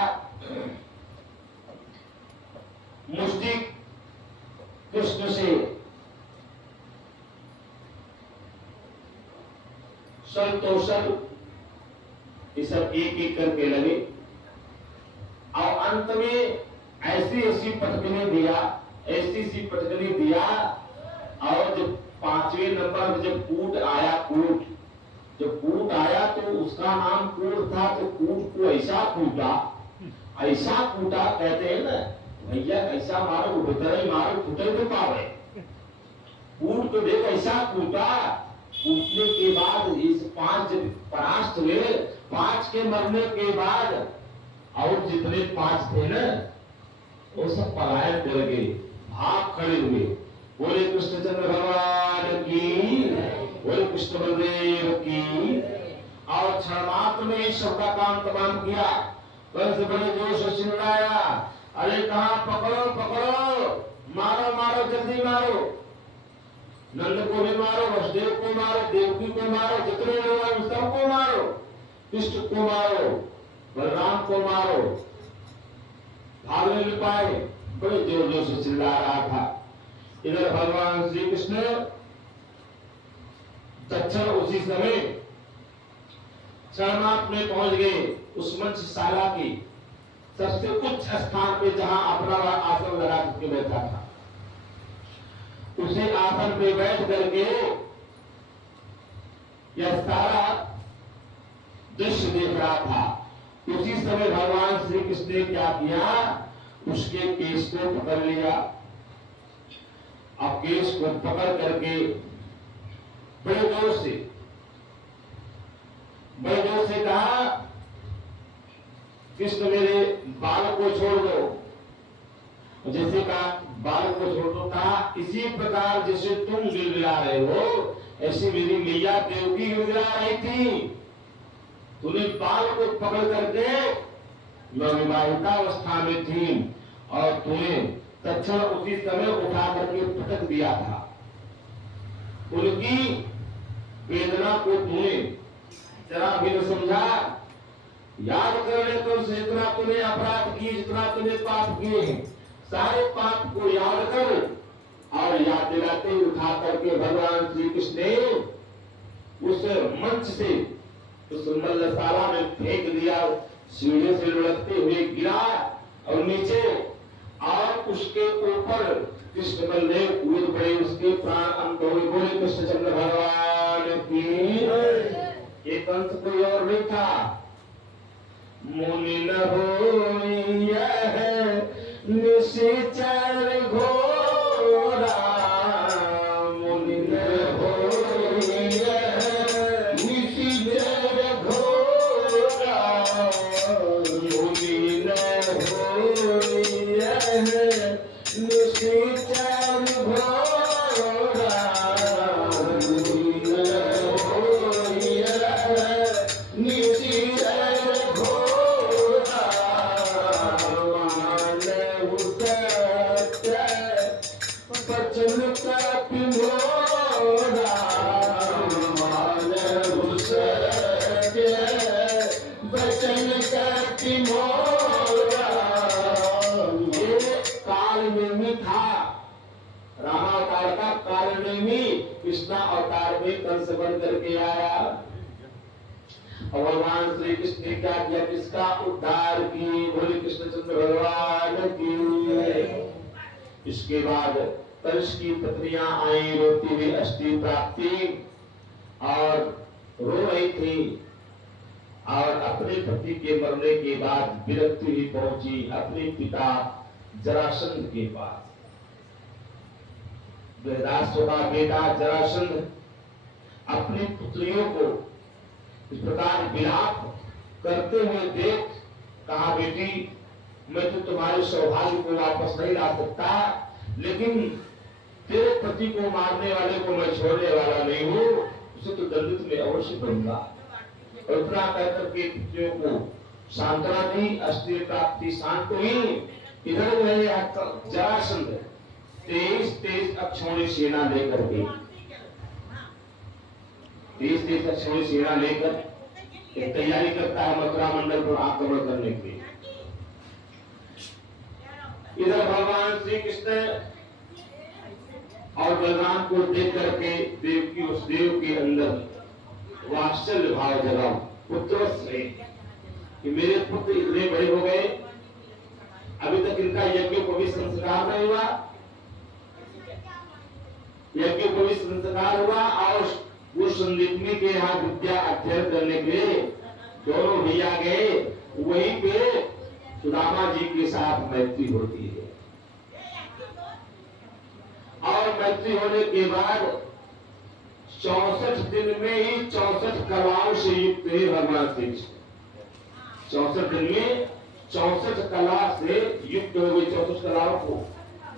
मुष्टिक कृष्ण से सल तो सल ये सब एक एक करके लगे। और अंत में ऐसी ऐसी पटकने दिया, ऐसी सी पटकने दिया। और जब 5वें नंबर में जब कूट आया, कूट जब कूट आया तो उसका नाम कूट था। तो कूट को ऐसा कूटा, ऐसा कूटा, कहते हैं ना भैया ऐसा मारो उठते मारो फुटे तो पावे। कूट को देख ऐसा कूटा, कूटने के बाद इस 5 परास्त हुए। 5 के मरने के बाद और जितने 5 थे ना वो सब पलायन कर गए, भाग खड़े हुए। बोले कृष्णचंद्र भगवान की, बोले कृष्ण बलदेव की। और क्षणमात्र में इस सब का काम तमाम किया। बस बड़े जोश से चिल्लाया, अरे कहाँ पकड़ो पकड़ो, मारो मारो जल्दी मारो। नंद को भी मारो, वसुदेव को मारो, देवकी को मारो, जितने लोग हैं सबको मारो। कृष्ण को मारो, बलराम को मारो। भाग नहीं पाए, बड़े जोर जोर से चिल्ला रहा था। इधर भगवान श्री कृष्ण तत्क्षण उसी समय क्षणमात्र में पहुंच गए उस मंचशाला की सबसे उच्च स्थान पे, जहां अपना आसन लगा करके बैठा था। उसी आसन पे बैठ करके यह सारा दृश्य देख रहा था। उसी समय भगवान श्री कृष्ण ने क्या किया, उसके केस को पकड़ लिया। अब केस को पकड़ करके बड़े जोर से कहा, कृष्ण मेरे बाल को छोड़ दो। जैसे कहा बाल को छोड़ दो, कहा इसी प्रकार जैसे तुम गिड़गिड़ा रहे हो ऐसी मेरी मैया देवकी गिड़गिड़ा रही थी। तूने बाल को पकड़ करके नवविवाहिता अवस्था में थी और तूने तत्क्षण उसी समय उठा करके पटक दिया था। उनकी वेदना को तूने जरा भी न समझा। याद करने तो जितना तूने अपराध किए, जितना तूने पाप किए हैं, सारे पाप को याद कर और याद दिलाते उठा करके भगवान श्री कृष्ण ने उस मंच से उस मल्लशाला में फेंक दिया। सीढ़ी से लुढ़कते हुए गिरा और नीचे, और उसके ऊपर कृष्ण बलदेव कूद पड़े, उसके प्राण अंत हुए। बोले कृष्णचंद्र भगवान की। ये कंस कोई और नहीं था, मुनि न होई यह निशाचर घोरा, मुनि न होई यह निशाचर घोरा, मुनि न होई यह निशाचर घोरा, मुनि न होई यह निशाचर घोरा, मानव सत्य बचन का पिमोरा, मानव सत्य बचन का पिमोरा। ये कालनेमी था, रामावतार का कालनेमी कृष्णा अवतार में कंस बन करके आया। और भगवान श्री कृष्ण ने क्या किया, किसका उद्धार की। बोले कृष्णचंद्र भगवान की। इसके बाद कंस की पत्नियां आई रोती हुई अष्टि प्राप्ति और रो रही थी और अपने पति के मरने के बाद विरक्ति हुई पहुंची अपने पिता जरासंध के पास। बृहदासुर का बेटा जरासंध अपनी पुत्रियों को इस प्रकार विलाप करते हुए देख कहा, बेटी मैं तो तुम्हारे सौभाग्य को वापस नहीं ला सकता, लेकिन तेरे पति को मारने वाले को मैं छोड़ने वाला नहीं हूँ, उसे तो दंडित में अवश्य करूंगा। और इतना कहकर के पुत्रियों को सांत्वना दी, अष्टि प्राप्ति शांत हुई। इधर जो है जरासंध 23 अक्षौणी सेना लेकर के 23 अक्षौणी सेना लेकर एक तैयारी करता है मथुरा मंडल पर आक्रमण करने के लिए। इधर भगवान श्री कृष्ण और बलराम को देख करके देव की उस देव के अंदर वात्सल्य भाव जगा, पुत्र से कि मेरे पुत्र इतने बड़े हो गए, अभी तक इनका यज्ञ को भी संस्कार नहीं हुआ, यज्ञ को भी संस्कार हुआ और उस संदीपनी के यहाँ विद्या अध्ययन करने के लिए दोनों भैया गए। वहीं पे सुदामा जी के साथ मैत्री होती है और मैत्री होने के बाद 64 दिन में ही 64 कलाओं से युक्त है भगवान श्री कृष्ण। 64 दिन में 64 कला से युक्त हो गए, 64 कलाओं को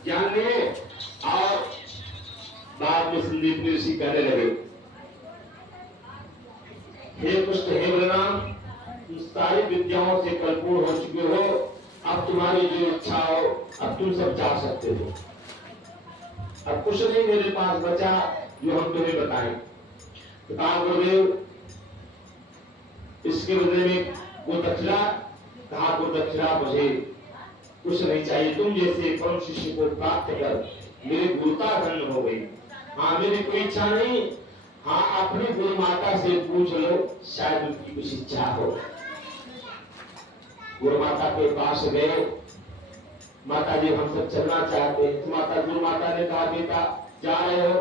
ज्ञान ले। और बाद में संदीप ऋषि कहने लगे, हे कृष्ण हे बलराम, तुम सारी विद्याओं से परिपूर्ण हो चुके हो, अब तुम्हारी जो इच्छा हो अब तुम सब जा सकते हो। अब कुछ नहीं मेरे पास बचा जो हम तुम्हें बताएं। गुरुदेव इसके बदले में वो दक्षिणा, कहा वो दक्षिणा मुझे कुछ नहीं चाहिए, तुम जैसे परम शिष्य को प्राप्त कर मेरी गुरुता धन्य हो गई। हाँ मेरी कोई इच्छा नहीं, हाँ अपनी गुरु माता से पूछ लो, शायद उनकी कुछ इच्छा हो। गुरु माता के पास गए, माता जी हम सब चलना चाहते हैं। गुरु माता ने कहा, बेटा जा रहे हो,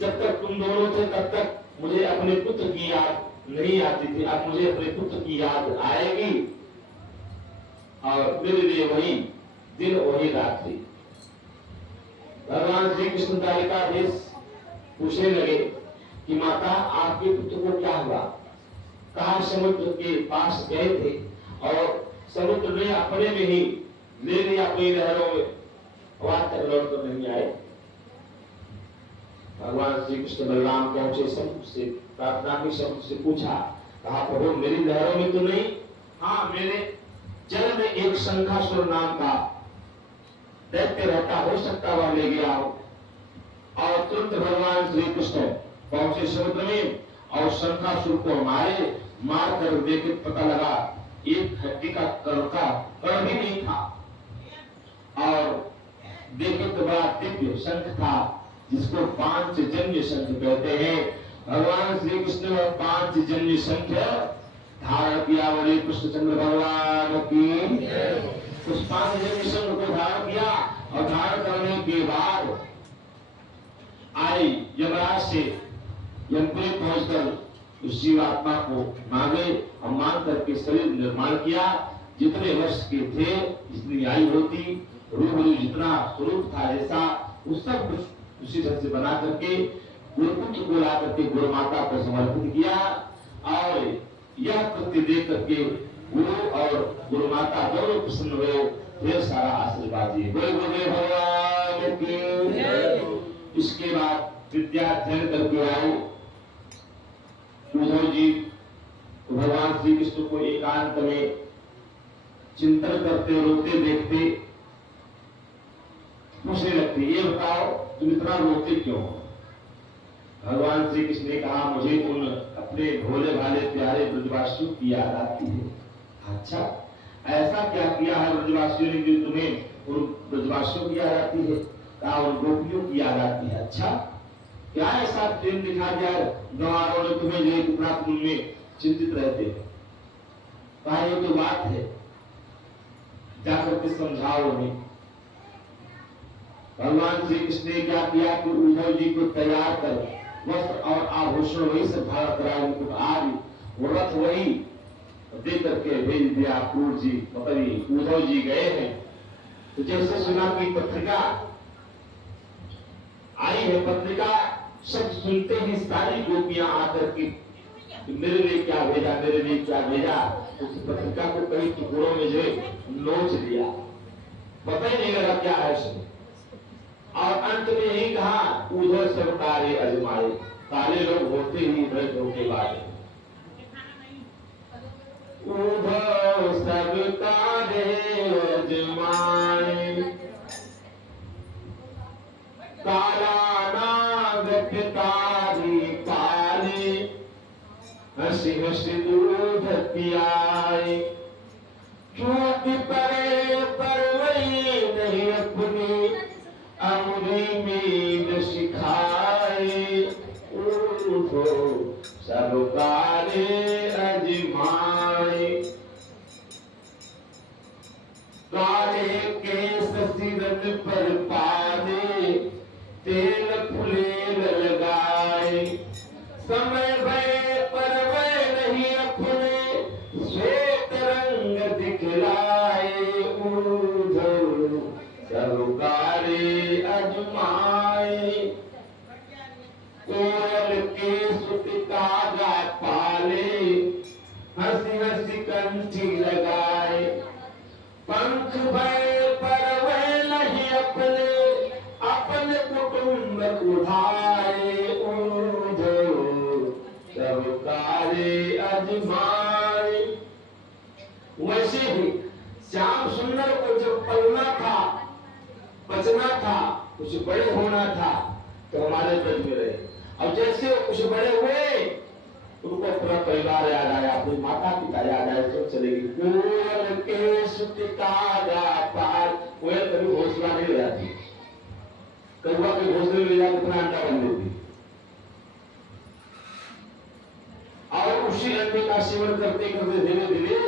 जब तक तुम दोनों थे तब तक मुझे अपने पुत्र की याद नहीं आती थी, अब मुझे अपने पुत्र की याद आएगी और मेरे लिए वही दिन वही रात थी। भगवान श्री कृष्ण द्वारिकाधीश पूछने लगे कि माता आपके पुत्र को क्या हुआ, कहा समुद्र के पास गए थे और समुद्र ने अपने में ही ले लिया, कोई लहरों में वाद तक लौट कर नहीं आए। भगवान श्री कृष्ण बलराम पहुंचे, समुद्र से प्रार्थना की, समुद्र से पूछा, कहा प्रभु मेरी लहरों में तो नहीं, हाँ मेरे जल में एक शंखासुर नाम का दैत्य रहता, हो सकता वह ले गया हो। और तुरंत भगवान श्री कृष्ण पहुंचे समुद्र में और शंखासुर को मार कर देखे, पता लगा एक हड्डी का कण भी नहीं था और देखे तो बड़ा दिव्य शंख था जिसको पांचजन्य शंख कहते हैं। भगवान श्री कृष्ण ने पांचजन्य शंख धारण किया, बोले कृष्णचंद्र भगवान की। उस पांचजन्य शंख को धारण किया और धारण करने के बाद आई यमराज से यमपुरी पहुंचकर उस जीवात्मा को मांगे और मांग करके शरीर निर्माण किया। जितने वर्ष के थे, जितनी आयु होती, रूबरू जितना स्वरूप था जैसा, उस सब कुछ उसी ढंग से बना करके गुरुपुत्र को ला करके गुरु माता को समर्पित किया और यह कृत्य देख करके गुरु और गुरु माता दोनों प्रसन्न हुए, ढेर सारा आशीर्वाद दिए। बोले गुरुदेव भगवान की। इसके बाद विद्याध्ययन करके आए उद्धव जी, तो भगवान श्री कृष्ण को एकांत में चिंतन करते, रोते देखते, पूछने लगते, ये बताओ तुम इतना रोते क्यों हो? भगवान श्री कृष्ण ने कहा, मुझे उन अपने भोले भाले प्यारे ब्रजवासियों की याद आती है। अच्छा, ऐसा क्या किया है ब्रजवासियों ने जो तुम्हें उन ब्रजवासियों की याद आती है? कहा उन गोपियों की याद आती है। अच्छा, क्या ऐसा प्रेम दिखा दिया गंवारों ने तुम्हें जो कितना तुम में चिंतित रहते हो? कहा ये तो बात है, जाकर के समझाओ उन्हें। भगवान श्री कृष्ण ने क्या किया कि उद्धव जी को तैयार कर वस्त्र और आभूषण वही सब धारण कराया, उनको आज वो रथ वही दे करके भेज दिया। क्रूर जी मतलब उद्धव जी गए हैं, तो जैसे सुना की पत्रिका आई है, पत्रिका सब सुनते ही सारी गोपियां आकर के मेरे लिए क्या भेजा, मेरे लिए क्या भेजा, उस पत्रिका को कई टुकड़ों में जो नोच लिया, पता ही नहीं लगा क्या है उसमें। और अंत में यही कहा, उधर सब तारे अजमाए, तारे लोग होते ही भ्रष्ट होके बारे, उधर सब तारे अजमाए, काला नाग तारी पाले, हंसी हंसी दूध पियाए, चूक परे पर वही नहीं अपनी अमरी में सिखाए, उठो सब काले अजमाए, काले केस सिरन पर पाले, तेल फुलेल लगाए, समय भय पर वह नहीं अपने श्वेत रंग दिखलाए, उधर सब काले अजमाए, कोयल के सुत कागा पाले, हंसी हंसी कंठी लगाए, पंख भय पर वह नहीं अपने कुटुंब उठाए, उधर सब काले अजमाए। वैसे ही श्याम सुंदर को जब पलना था, बचना था, कुछ बड़े होना था, तो हमारे ब्रज में रहे। अब जैसे कुछ बड़े हुए, उनको अपना परिवार याद आया, अपने माता पिता याद आए, तो चलेगी। कोयल के सुत कागा पाल, कोयल कभी घोंसला नहीं लगाती, कौवा के घोंसले ले जाकर अपना अंडा बन देती, और उसी अंडे का सेवन करते करते धीरे धीरे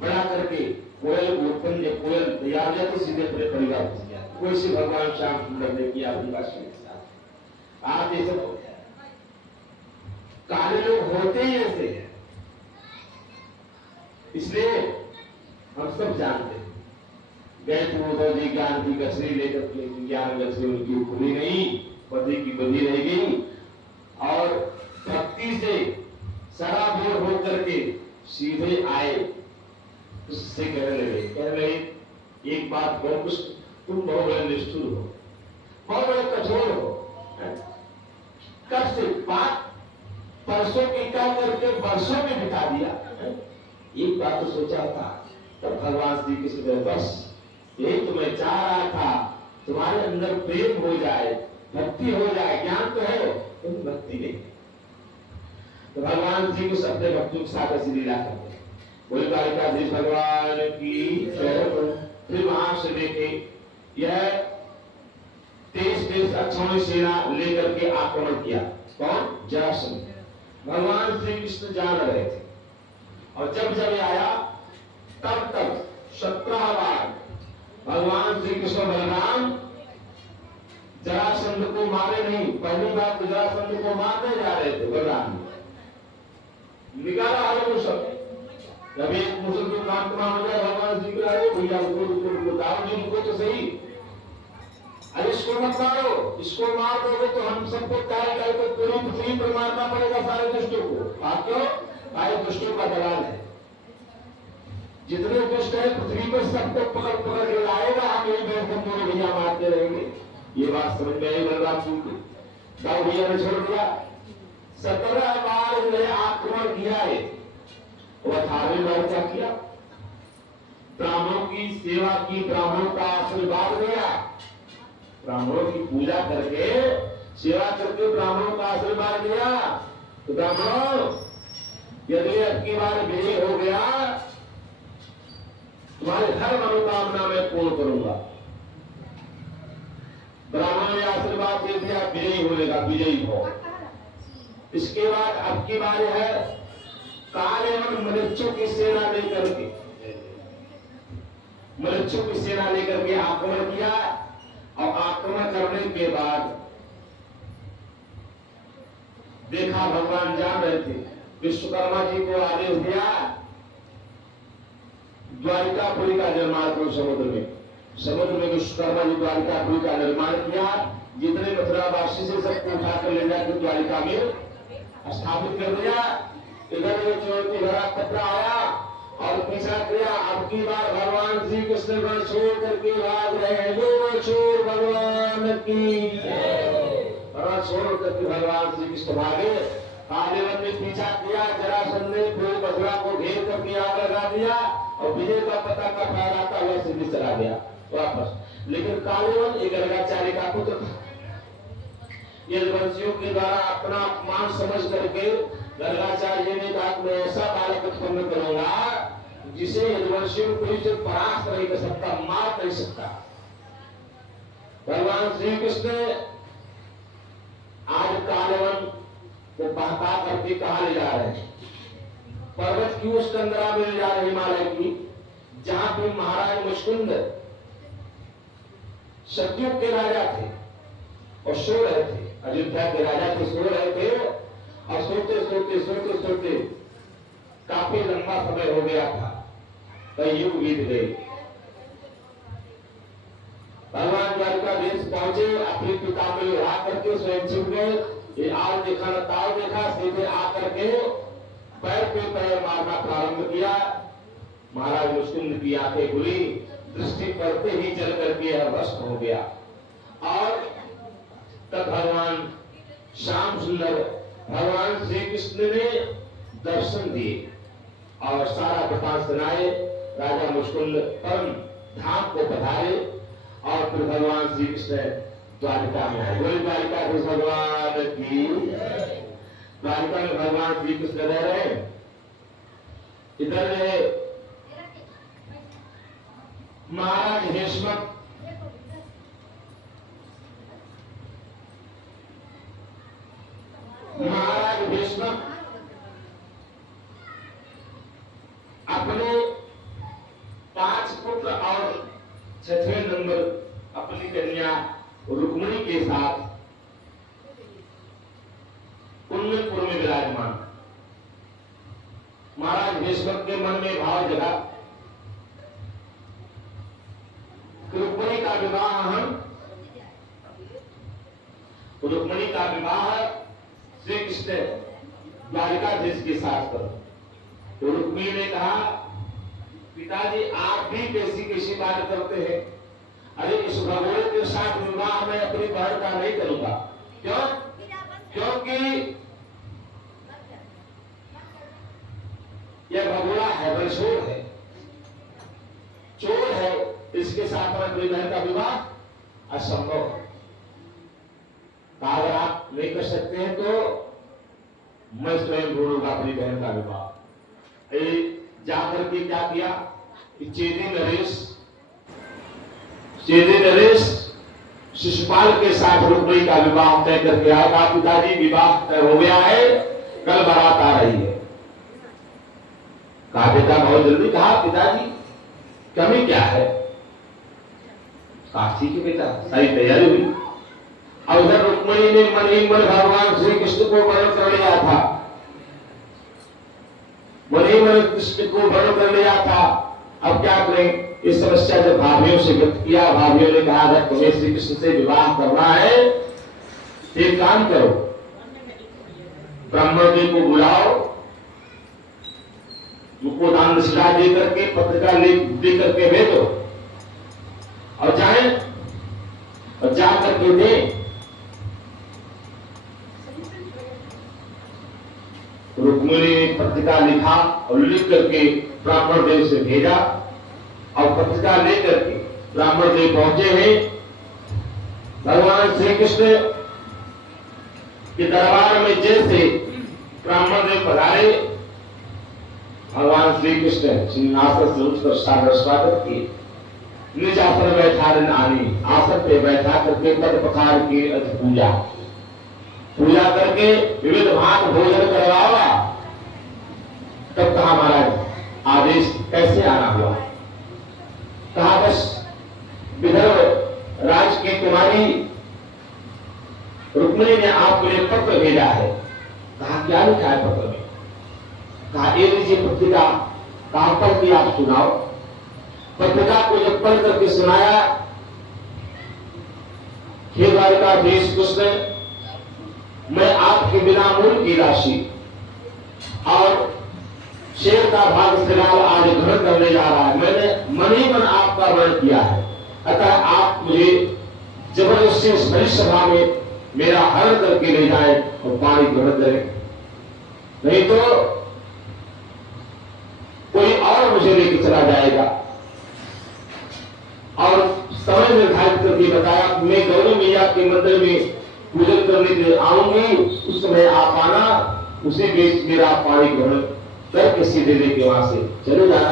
बड़ा करके कोयल को उत्पन्न, कोयल तैयार हो जाती, सीधे अपने परिवार पहुंच जाती। वैसे भगवान श्याम सुंदर ने किया उनका साथ। आप ये सब काले लोग होते ही ऐसे हैं, इसलिए हम सब जानते हैं। गए थे उद्धव जी ज्ञान की गठरी लेकर के, ज्ञान गठरी उनकी खुली नहीं, पति की बंधी रह गई और भक्ति से सराबोर होकर के सीधे आए, उससे कहने लगे एक बात कहो, कुछ तुम बहुत बड़े निष्ठुर हो, बहुत बड़े कठोर हो, कब से बात परसों की कह करके वर्षों में बिता दिया। एक बात तो सोचा था, तब भगवान श्री कृष्ण ने बस यही तो मैं चाह रहा था, तुम्हारे अंदर प्रेम हो जाए, भक्ति हो जाए, ज्ञान तो है लेकिन भक्ति नहीं। तो भगवान जी को अपने भक्तों के साथ ऐसी लीला करते हैं। बोले द्वारिकाधीश भगवान की जय। फिर वहां से लेके यह 23 अक्षौणी सेना लेकर के आक्रमण किया। कौन? जरासंध। भगवान श्री कृष्ण जान रहे थे और जब जब आया तब तक 17 बार भगवान श्री कृष्ण बलराम जरासंध को मारे नहीं। पहली बार जरासंध को मारने जा रहे थे, बलराम निकाला हाल मुसल। जब एक मुसल को काम तमाम हो जाए, भगवान श्री कृष्ण आए, भैया उनको दाव जी, उनको तो सही, अरे इसको मत मारो, इसको मार दोगे तो हम सबको काल काल को पूरी पृथ्वी पर मारना पड़ेगा सारे दुष्टों को। आप क्यों? भाई दुष्टों का दलाल है, जितने दुष्ट है पृथ्वी पर सबको पकड़ पकड़ के लाएगा, हम यही बैठ कर दोनों भैया मारते रहेंगे। ये बात समझ में आई बलराम सिंह को। दाऊ भैया ने छोड़ दिया। 17 बार उन्हें आक्रमण किया है। वह 18वें बार क्या किया? ब्राह्मणों की सेवा की, ब्राह्मणों का आशीर्वाद दिया, ब्राह्मणों की पूजा करके सेवा करके ब्राह्मणों का आशीर्वाद दिया। तो ब्राह्मणों यदि अब की बार विजय हो गया, तुम्हारे हर मनोकामना में पूर्ण करूंगा। ब्राह्मणों ने आशीर्वाद दे दिया, विजयी होगा, विजयी हो। इसके बाद अब की बार है काले एवं मनुष्यों की सेना लेकर के, मनुष्यों की सेना लेकर के आक्रमण किया। और आक्रमण करने के बाद देखा, भगवान जान रहे थे, विश्वकर्मा जी को आदेश दिया द्वारिकापुरी का निर्माण करो। समुद्र में विश्वकर्मा जी द्वारिकापुरी का निर्माण किया। जितने मथुरावासी से सबको उठाकर ले जाकर द्वारिका में स्थापित कर दिया। इधर चुनौती भरा पत्र आया और पीछा किया। अब की बार भगवान श्री कृष्ण को छोड़ करके भाग रहे हैं। छोड़ भगवान की छोड़ करके भगवान श्री कृष्ण भागे। कालेवन ने पीछा किया, जरासंध ने पूरे मथुरा को घेर करके आग लगा दिया और विजय का पता का फहराता हुआ सिद्धि चला गया वापस। लेकिन कालेवन एक गर्गाचार्य का पुत्र था। यदुवंशियों के द्वारा अपना अपमान समझ करके गर्गाचार्य ने कहा, मैं ऐसा बालक उत्पन्न करूंगा जिसे यदुवंशियों को इसे परास्त नहीं कर सकता, मार नहीं सकता। भगवान श्री कृष्ण आज कालेवन को बहका करके कहा ले जा रहे हैं? पर्वत की उस कंदरा में ले जा रहे, हिमालय की, जहां पे महाराज मुचकुंद सतयुग के राजा थे और सो रहे थे। अयोध्या के राजा थे, सो रहे थे और सोते सोते सोते सोते काफी लंबा समय हो गया था, कई युग बीत गए। भगवान द्वारिकाधीश पहुंचे, अपने पिता में उड़ा करके स्वयं छिप गए। ये आज देखा न ताव देखा, सीधे आकर के पैर पे पैर मारना प्रारंभ किया। महाराज मुचकुंद की आंखें खुली, दृष्टि पड़ते ही जल करके अवस्थ हो गया। और तब भगवान श्याम सुंदर भगवान श्री कृष्ण ने दर्शन दिए और सारा वृतांत सुनाए। राजा मुचकुंद परम धाम को पधारे और फिर भगवान श्री कृष्ण द्वारिका में आए। बोले द्वारिकाधीश भगवान की। द्वारिका में भगवान श्री कृष्ण रह रहे। इधर महाराज भीष्मक अपने 5 पुत्र और 6वें नंबर अपनी के साथ कुंदनपुर में विराजमान। महाराज भीष्मक के मन में भाव जगा, रुक्मिणी का विवाह श्री कृष्ण द्वारिकाधीश के साथ करो। तो रुक्मिणी ने कहा, पिताजी आप भी कैसी कैसी बात करते हैं? अरे इस भगोड़े के साथ विवाह मैं अपनी बहन का नहीं करूंगा। क्यों? क्योंकि यह भगोड़ा है, बलशोर है, चोर है, इसके साथ में अपनी बहन का विवाह असंभव है। अगर आप नहीं कर सकते हैं तो मैं स्वयं ढूंढूंगा अपनी बहन का विवाह। जाकर के क्या किया कि चेदी नरेश शिशुपाल के साथ रुक्मिणी का विवाह तय करके आया। पिताजी विवाह तय हो गया है, कल बारात आ रही है। कहा बेटा बहुत जल्दी? कहा पिताजी कमी क्या है? कहा ठीक है बेटा, सारी तैयारी हुई। और उधर रुक्मिणी ने मन ही मन भगवान श्री कृष्ण को वर्ण कर लिया था, मन ही मन कृष्ण को वर्ण कर लिया था। अब क्या करें? इस समस्या जब भाभियों से व्यक्त किया, भाभियों ने कहा अगर तुम्हें श्री कृष्ण से विवाह करना है एक काम करो, ब्राह्मण जी को बुलाओ, उनको दान दक्षिणा दे करके पत्रिका दे करके भेजो और जाए और जा करके दे। रुक्मिणी ने पत्रिका लिखा और लिख करके ब्राह्मण देव से भेजा और पत्रिका लेकर के ब्राह्मण देव पहुंचे हैं। भगवान श्री कृष्ण के दरबार में जैसे ब्राह्मण देव पधारे, भगवान श्री कृष्ण सिंहासन से उठकर सादर स्वागत किए। निज आसन बैठा आनी, आसन पे बैठा करके पद पखार की पूजा करके विविध भात भोजन करवाया। तब कहा महाराज आदेश कैसे आना हुआ? कहा बस विदर्भ राज की कुमारी रुक्मिणी ने आपके लिए पत्र भेजा है। कहा क्या लिखा है पत्र में? कहा ये लीजिए पत्रिका, कहा पढ़ के आप सुनाओ। पत्रिका को जब पढ़ करके सुनाया, हे द्वारिकाधीश कृष्ण, मैं आपके बिना मूल की राशि और शेर का भाग फिलहाल आज ग्रहण करने जा रहा है। मैंने मन ही मन आपका वर्ण किया है, अतः आप मुझे जबरदस्ती इस बड़ी सभा में मेरा हरण करके ले जाए और पानी ग्रहण करें, नहीं तो कोई और मुझे लेके चला जाएगा। और समय निर्धारित करके बताया कि मैं गौरी मैया के मंदिर में पूजन करने के लिए आऊंगी, उस समय आप आना, उसी बीच मेरा पानी ग्रहण करके सीधे लेके वहां से चले जाना।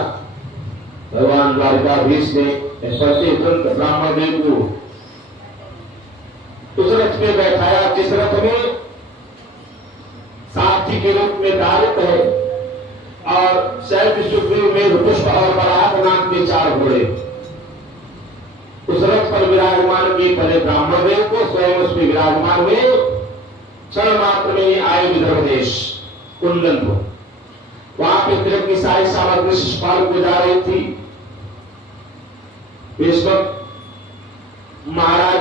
भगवान द्वारिकाधीश ने पढ़ते तुरंत ब्राह्मण देव को उस रथ में बैठाया जिस रथ में सारथी के रूप में धारित है और शैल सुग्रीव में पुष्प और बरात नाम के 4 घोड़े। उस रथ पर विराजमान किए पहले ब्राह्मण देव को, स्वयं उसमें विराजमान हुए। क्षण मात्र में ही आए विदर्भ देश कुंदनपुर। वहां पे तिलक की सारी सामग्री शिशुपाल को जा रही थी। इस वक्त महाराज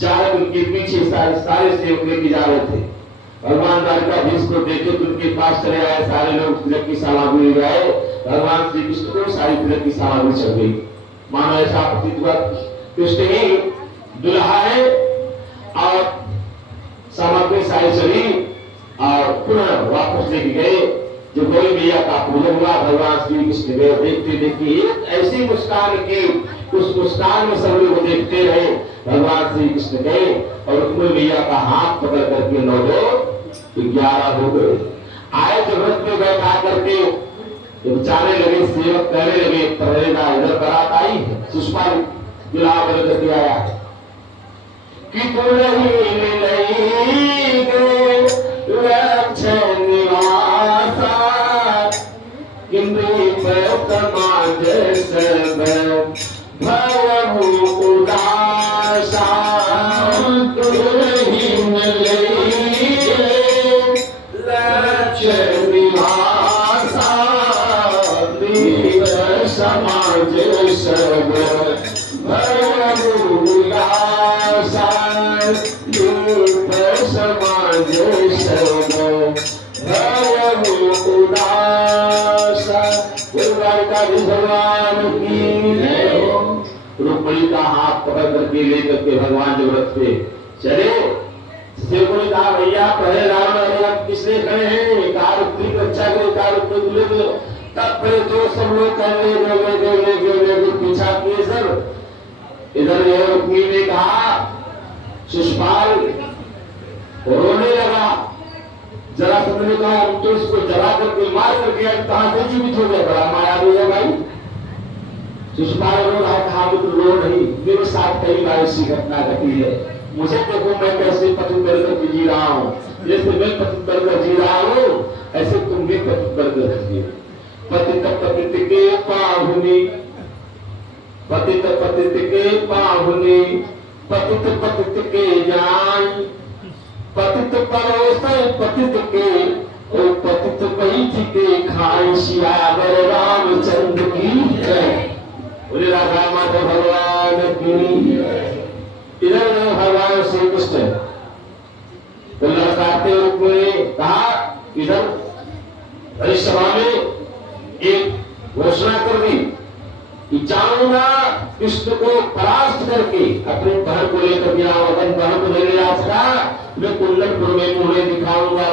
जा रहे, उनके पीछे सारे सेवक लेके जा रहे थे। भगवान द्वारिकाधीश को देखे तो उनके पास चले आए सारे लोग, तिलक की सामग्री ले आए। भगवान श्री कृष्ण को सारी तिलक की सामग्री चल गई। मानो ऐसा प्रतीत हुआ कृष्ण ही दुल्हा है और सामग्री सारी चली और पुनः वापस लेके गए। जो गौरी मैया का पूजन हुआ, भगवान श्री कृष्ण गए। देखते देखते एक ऐसी मुस्कान की, उस मुस्कान में सब लोग देखते रहे। भगवान श्री कृष्ण गए और रुक्मिणी मैया का हाथ पकड़ करके 9-11 हो गए। आए जब रथ में बैठा करके जाने लगे, सेवक कहने लगे पहरेगा इधर बारात आई है, शिशुपाल विलाप करके आया है कि तू नहीं गए लक्ष्य निवासा किंद्री समाज सब भयहु उदासा। तू रूप समाजे सब भयमु उदासा। द्वारकाधीश भगवान की जय हो। रुक्मिणी का हाथ पकड़ करके लेकर के भगवान जब रथ पे चले, सेवकों ने कहा भैया पहले रावण अरे आप किसने खड़े हैं, कार उत्तरी रक्षा करो, कार उत्तरी दूल्हे को। तब फिर जो सब लोग कहने पीछा किए सर। इधर ये रुक्मिणी ने कहा, शिशुपाल रोने लगा। जरासंध ने कहा हम तो इसको जला करके मार करके कहां से जीवित हो गया, बड़ा माया भी है भाई। शिशुपाल रो रहा था, तो रो नहीं, मेरे साथ कई बार ऐसी घटना घटी है। मुझे देखो मैं कैसे पति करके जी रहा हूँ, जैसे मैं पति करके जी रहा हूँ ऐसे तुम भी पति करके जिए। पतित पतित के पाहुनी, पतित पतित के पाहुनी, पतित पतित के जान, पतित परोसे पतित के ओ पतित पैठ के खाई। सियावर रामचंद्र की जय। बोले राधा माधव भगवान की। इधर भगवान श्री कृष्ण तो लड़काते हुए कहा, इधर इस सभा में एक घोषणा कर दी कि चाहूंगा कृष्ण को परास्त करके अपने बहन को लेकर गया, अपन बहन को लेने जा सका, मैं कुंडलपुर में मुझे दिखाऊंगा।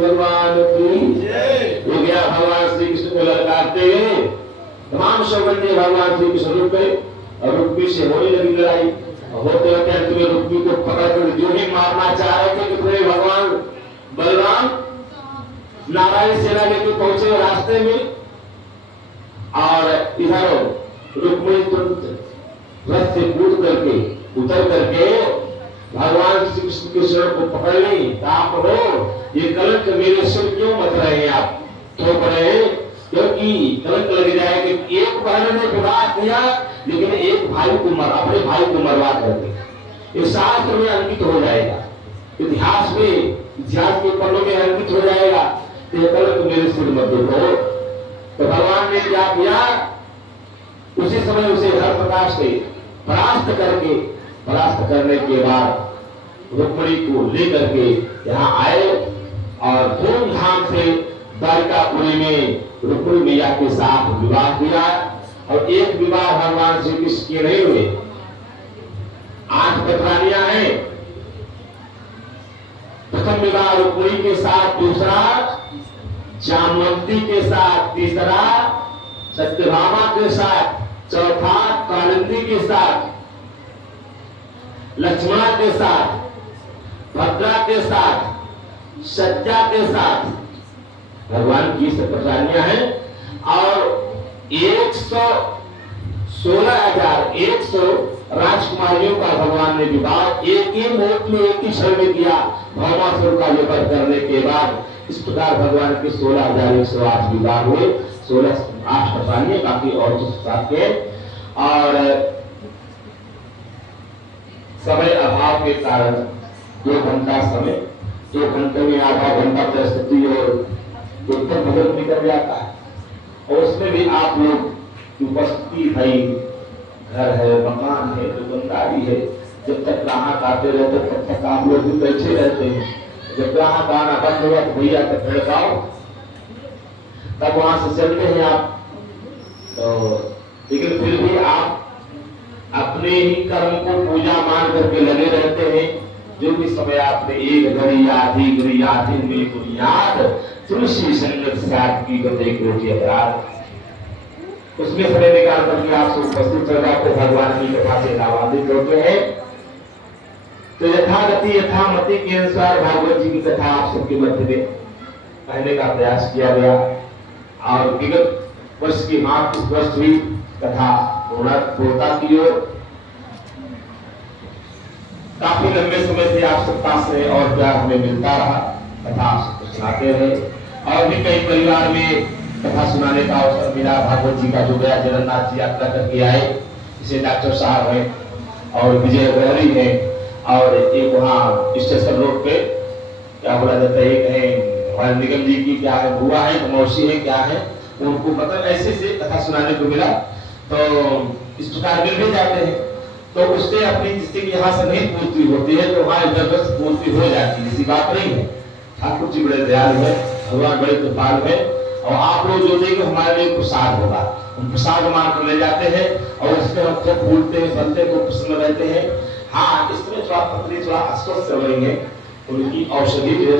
भगवान की हो गया। भगवान श्री कृष्ण को लड़काते हुए तमाम सौगंधे भगवान श्री कृष्ण रुक गए और रुक्मी से होने लगी लड़ाई। होते होते अंत में रुक्मी को पकड़ कर जो ही मारना चाह रहे थे कि पूरे भगवान बलराम नारायण सेना लेके पहुंचे रास्ते में, और इधर रुक्मी रथ से कूद करके उतर करके भगवान श्री कृष्ण के शरण को पकड़ ली। आप हो ये कलंक मेरे सिर क्यों मत रहे हैं, आप थोप रहे हैं, क्योंकि कलंक लग जाए कि एक बहन ने विवाह किया लेकिन एक भाई को अपने भाई को मरवा करके, इस शास्त्र में अंकित हो जाएगा, इतिहास के पन्नों में अंकित हो जाएगा। ये कलंक मेरे सिर मत देखो। तो भगवान ने क्या किया, उसी समय उसे हर प्रकाश से परास्त करने के बाद रुक्मिणी को लेकर के यहाँ आए और धूमधाम से द्वारकापुरी में रुक्मिणी मैया के साथ विवाह किया। और एक विवाह भगवान श्री कृष्ण के नहीं हुए, 8 पत्रानियां हैं। प्रथम विवाह रुक्मिणी के साथ, दूसरा जामवंती के साथ, तीसरा सत्यभामा के साथ, चौथा कालिंदी के साथ, लक्ष्मणा के साथ, भद्रा के साथ, सज्जा के साथ भगवान की पत्रानियां हैं। और 116,100 राजकुमारियों का भगवान ने विवाह एक ही मुहूर्त में एक ही क्षण में किया। भौमासुर का वध करने के बाद इस प्रकार भगवान के 16,108 विवाह हुए। 8 पत्रानियां बाकी और के, और समय अभाव के कारण 2 घंटा समय, 2 घंटे में आधा घंटा प्रस्तुति और उत्तर भजन निकल जाता है। और उसमें भी आप लोग की उपस्थिति भाई, घर है, मकान है, दुकानदारी है, जब तक ग्राहक आते रहते तब तक आप लोग भी बैठे रहते हैं। जब ग्राहक आना बंद हुआ तो भैया तक भड़काओ, तब वहां से चलते हैं आप। तो लेकिन फिर भी आप अपने ही कर्म को पूजा मान करके लगे रहते हैं। जो भी समय आपने एक घड़ी आधी घड़ी आधी मिली बुनियाद तुलसी संगत साथ की गते कोटि अपराध, उसमें समय निकाल करके आप सब उपस्थित कर आपको भगवान की कथा से लाभान्वित होते हैं। तो यथागति यथामति के अनुसार भागवत जी की कथा आप सबके मध्य में कहने का प्रयास किया गया। और विगत वर्ष की मार्च इस वर्ष भी कथा पूर्णता की ओर काफी लंबे समय से आप सब पास रहे और प्यार हमें मिलता रहा, कथा आप सबको सुनाते रहे। और भी कई परिवार में कथा सुनाने का अवसर मिला। भागवत जी का जो गया जगन्नाथ जी यात्रा करके आए, इसे डॉक्टर साहब हैं और विजय गहरी है, और एक वहाँ स्टेशन रोड पे क्या बोला जाता है, एक है हमारे निगम जी की क्या है, बुआ है, मौसी है, क्या है, उनको मतलब ऐसे से कथा सुनाने को मिला। तो इस प्रकार मिल भी जाते हैं। तो उससे अपनी जिससे कि यहाँ से नहीं पूर्ति होती है तो वहाँ इधर बस पूर्ति हो जाती है, ऐसी बात नहीं है। ठाकुर जी बड़े दयालु है, भगवान बड़े कृपालु है, और आप लोग जो देंगे हमारे लिए प्रसाद होगा, हम प्रसाद मान कर ले जाते हैं और उसमें हम खूब फूलते हैं, बनते को प्रसन्न रहते हैं। हाँ, इसमें थोड़ा पत्नी थोड़ा अस्वस्थ रहेंगे, उनकी औषधि जो है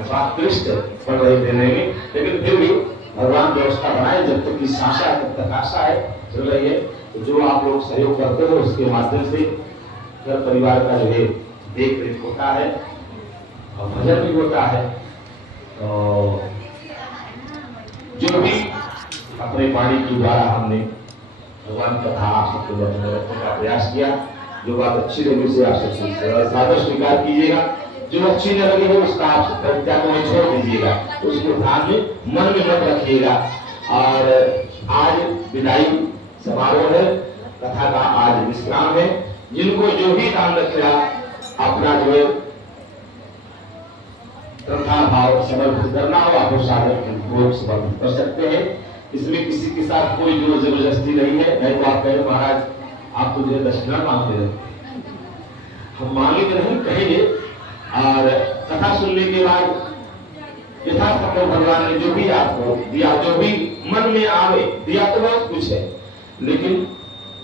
थोड़ा क्लिष्ट पड़ रही देने में, लेकिन फिर भी भगवान व्यवस्था बनाए, जब तक की आशा है तब तक आशा है, चल रही है। तो जो आप लोग सहयोग करते हो उसके माध्यम से घर परिवार का जो है देख रेख होता है और भजन भी होता है। तो जो भी अपने वाणी के द्वारा हमने भगवान कथा आप सबके वचन में रखने का प्रयास किया, जो बात अच्छी लगी उसे आप सबसे सादर स्वीकार कीजिएगा, जो अच्छी न लगी हो उसका आप परित्याग में छोड़ दीजिएगा, उसको ध्यान में मन में मत रखिएगा। और आज विदाई समारोह है, कथा का आज विश्राम है। जिनको जो भी दान रखेगा अपना जो है श्रद्धा भाव समर्पित करना हो, आप साधन समर्पित कर सकते हैं। इसमें किसी के साथ कोई जो जबरदस्ती नहीं है, नहीं तो आप कहें महाराज आप तो जो दक्षिणा मांगते हैं, हम मांगे नहीं कहेंगे। और कथा सुनने के बाद यथासंभव भगवान ने जो भी आपको दिया, जो भी मन में आवे दिया, तो बहुत कुछ है, लेकिन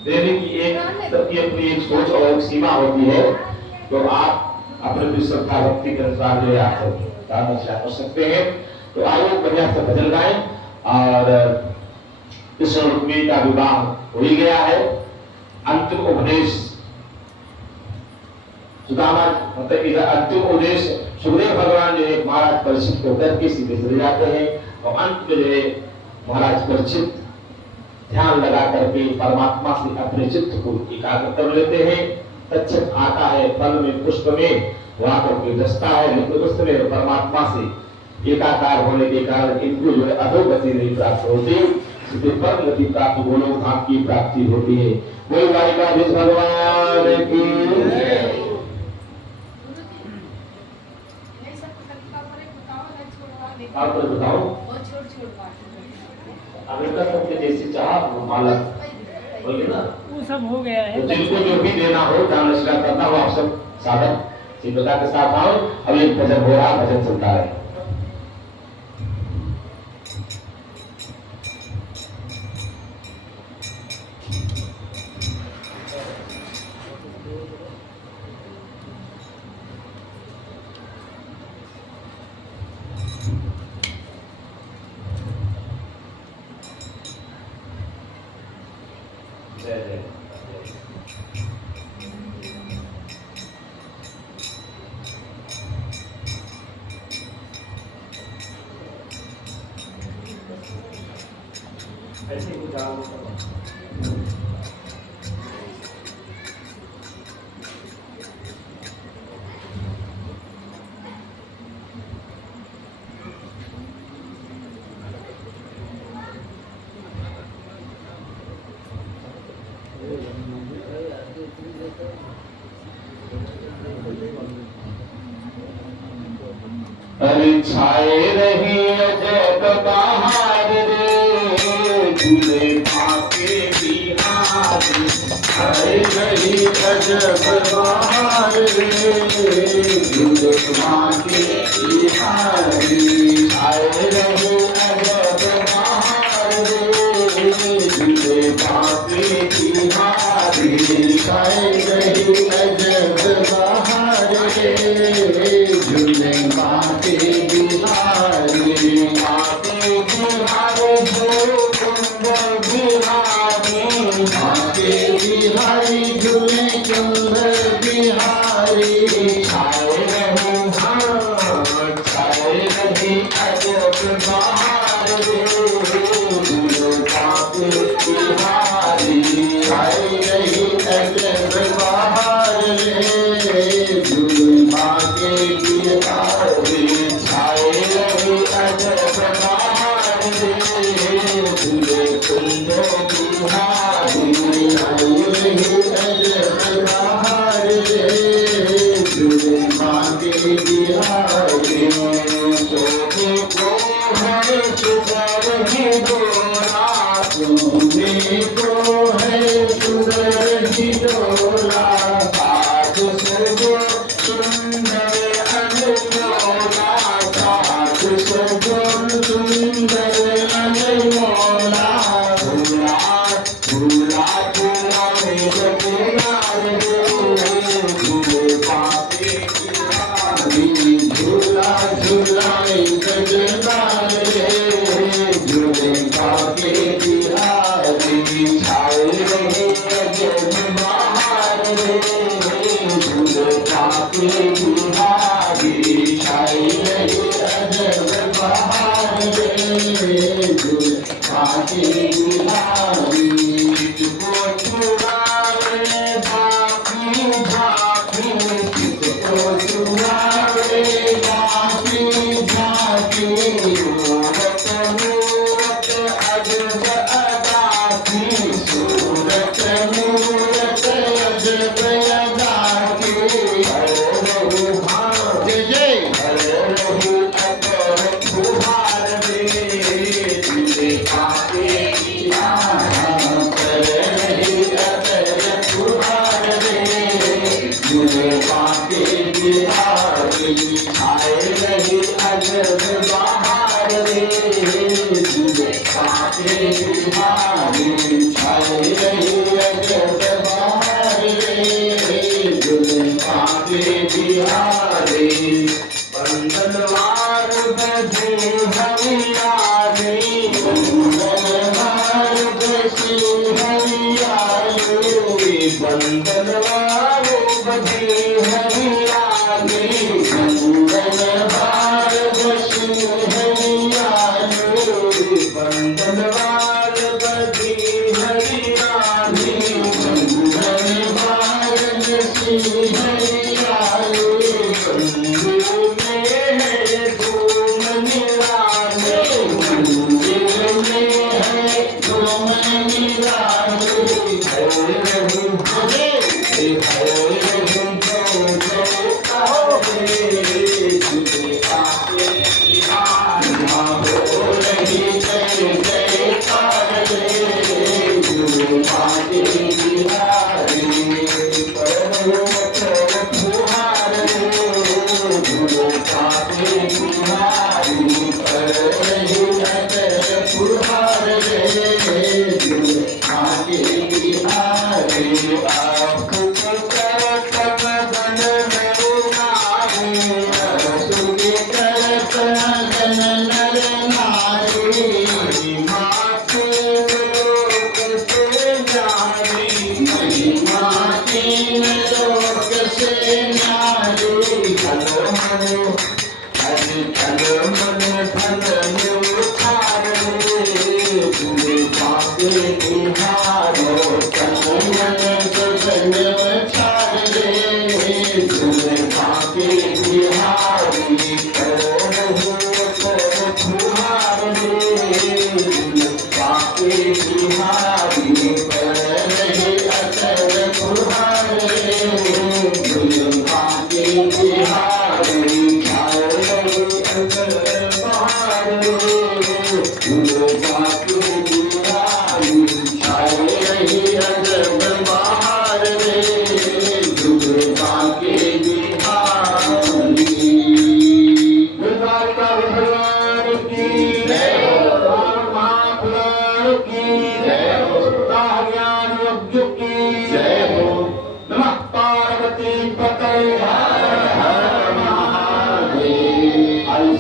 देने की एक सबकी अपनी एक सोच और एक सीमा होती है। तो आप अपने श्रद्धा भक्ति के अनुसार जो है आप दान कर सकते हैं। तो आइए बढ़िया से भजन गाएं। और कृष्ण रुक्मिणी का विवाह हो ही गया है। अंतिम उपदेश सुदामा, मतलब इधर अंतिम उपदेश सुखदेव भगवान जो है महाराज परीक्षित को करके सीधे चले जाते हैं, और अंत में जो है महाराज परीक्षित ध्यान लगा करके परमात्मा से अपने चित्त को एकाग्र कर लेते हैं। तक्षक आता है फल में पुष्प में, वहां करके दस्ता है नित्य में परमात्मा से एकाकार होने के कारण इनको जो है अधोगति नहीं प्राप्त होती, सीधे परम गति प्राप्त गोलोक धाम की प्राप्ति होती है। कोई द्वारिकाधीश भगवान की आप बताओ, अमेरिका सबके जैसे चाह माला बोलिए ना, वो सब हो गया है। तो जिनको जो भी देना हो दान निष्ठा करना हो, आप सब साधन सिद्धता के साथ आओ। अब एक भजन हो रहा, भजन चलता है। जय जय ऐसे ही जाओ। अरे छाए रही अजब बहार रे, झूले भाके बिहार। छाए रही अजब बहार रे, झूले भाके बिहार। छाए रही अजब बहार रे, झूले भाके बिहार। छाए रही अजब बहार रे, झूले भाके बिहारी। भाके बिहारी झूले सुंदर बिहारी। भाके बिहारी झूले सुंदर बिहारी। छाए रहे छाए रही अजब बहार रे, झूले भाके बिहारी। छाए रही अजब बहार रे, झूले भाके बिहारी। छाए रही अजब बहार रे, झूले सुंदर बिहारी। छाए रही अजब बहार रे, झूले भाके बिहारी। सोने को है सुंदर ही डोरा, सोने को है सुंदर ही बाके बिहारी छाई रही अजब बहार रे बाके बिहारी किसको चुरावे बाकी बाकी किसको चुरावे बाकी बाकी मूरत मूरत अजब अदा की सूरत मूरत अजब अदा की जय जय हरे रघु अकर फुहार रे तुझे पाके करे रही अकर फुहार रे तुझे पाके बिहारी आए रही अजब बहार रे तुझे पाके बिहारी आए रही अजब बहार रे तुझे पाके बिहारी बंधनवार बधे हरियाली बंधनवार बसी हरियाली बंधनवार बधे हरियाली बंधनवार बसी हरियाली बंधनवार बधे हरियाली बंधनवार बसी हरियाली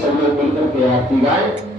सब लोग मिलकर के आरती गाए।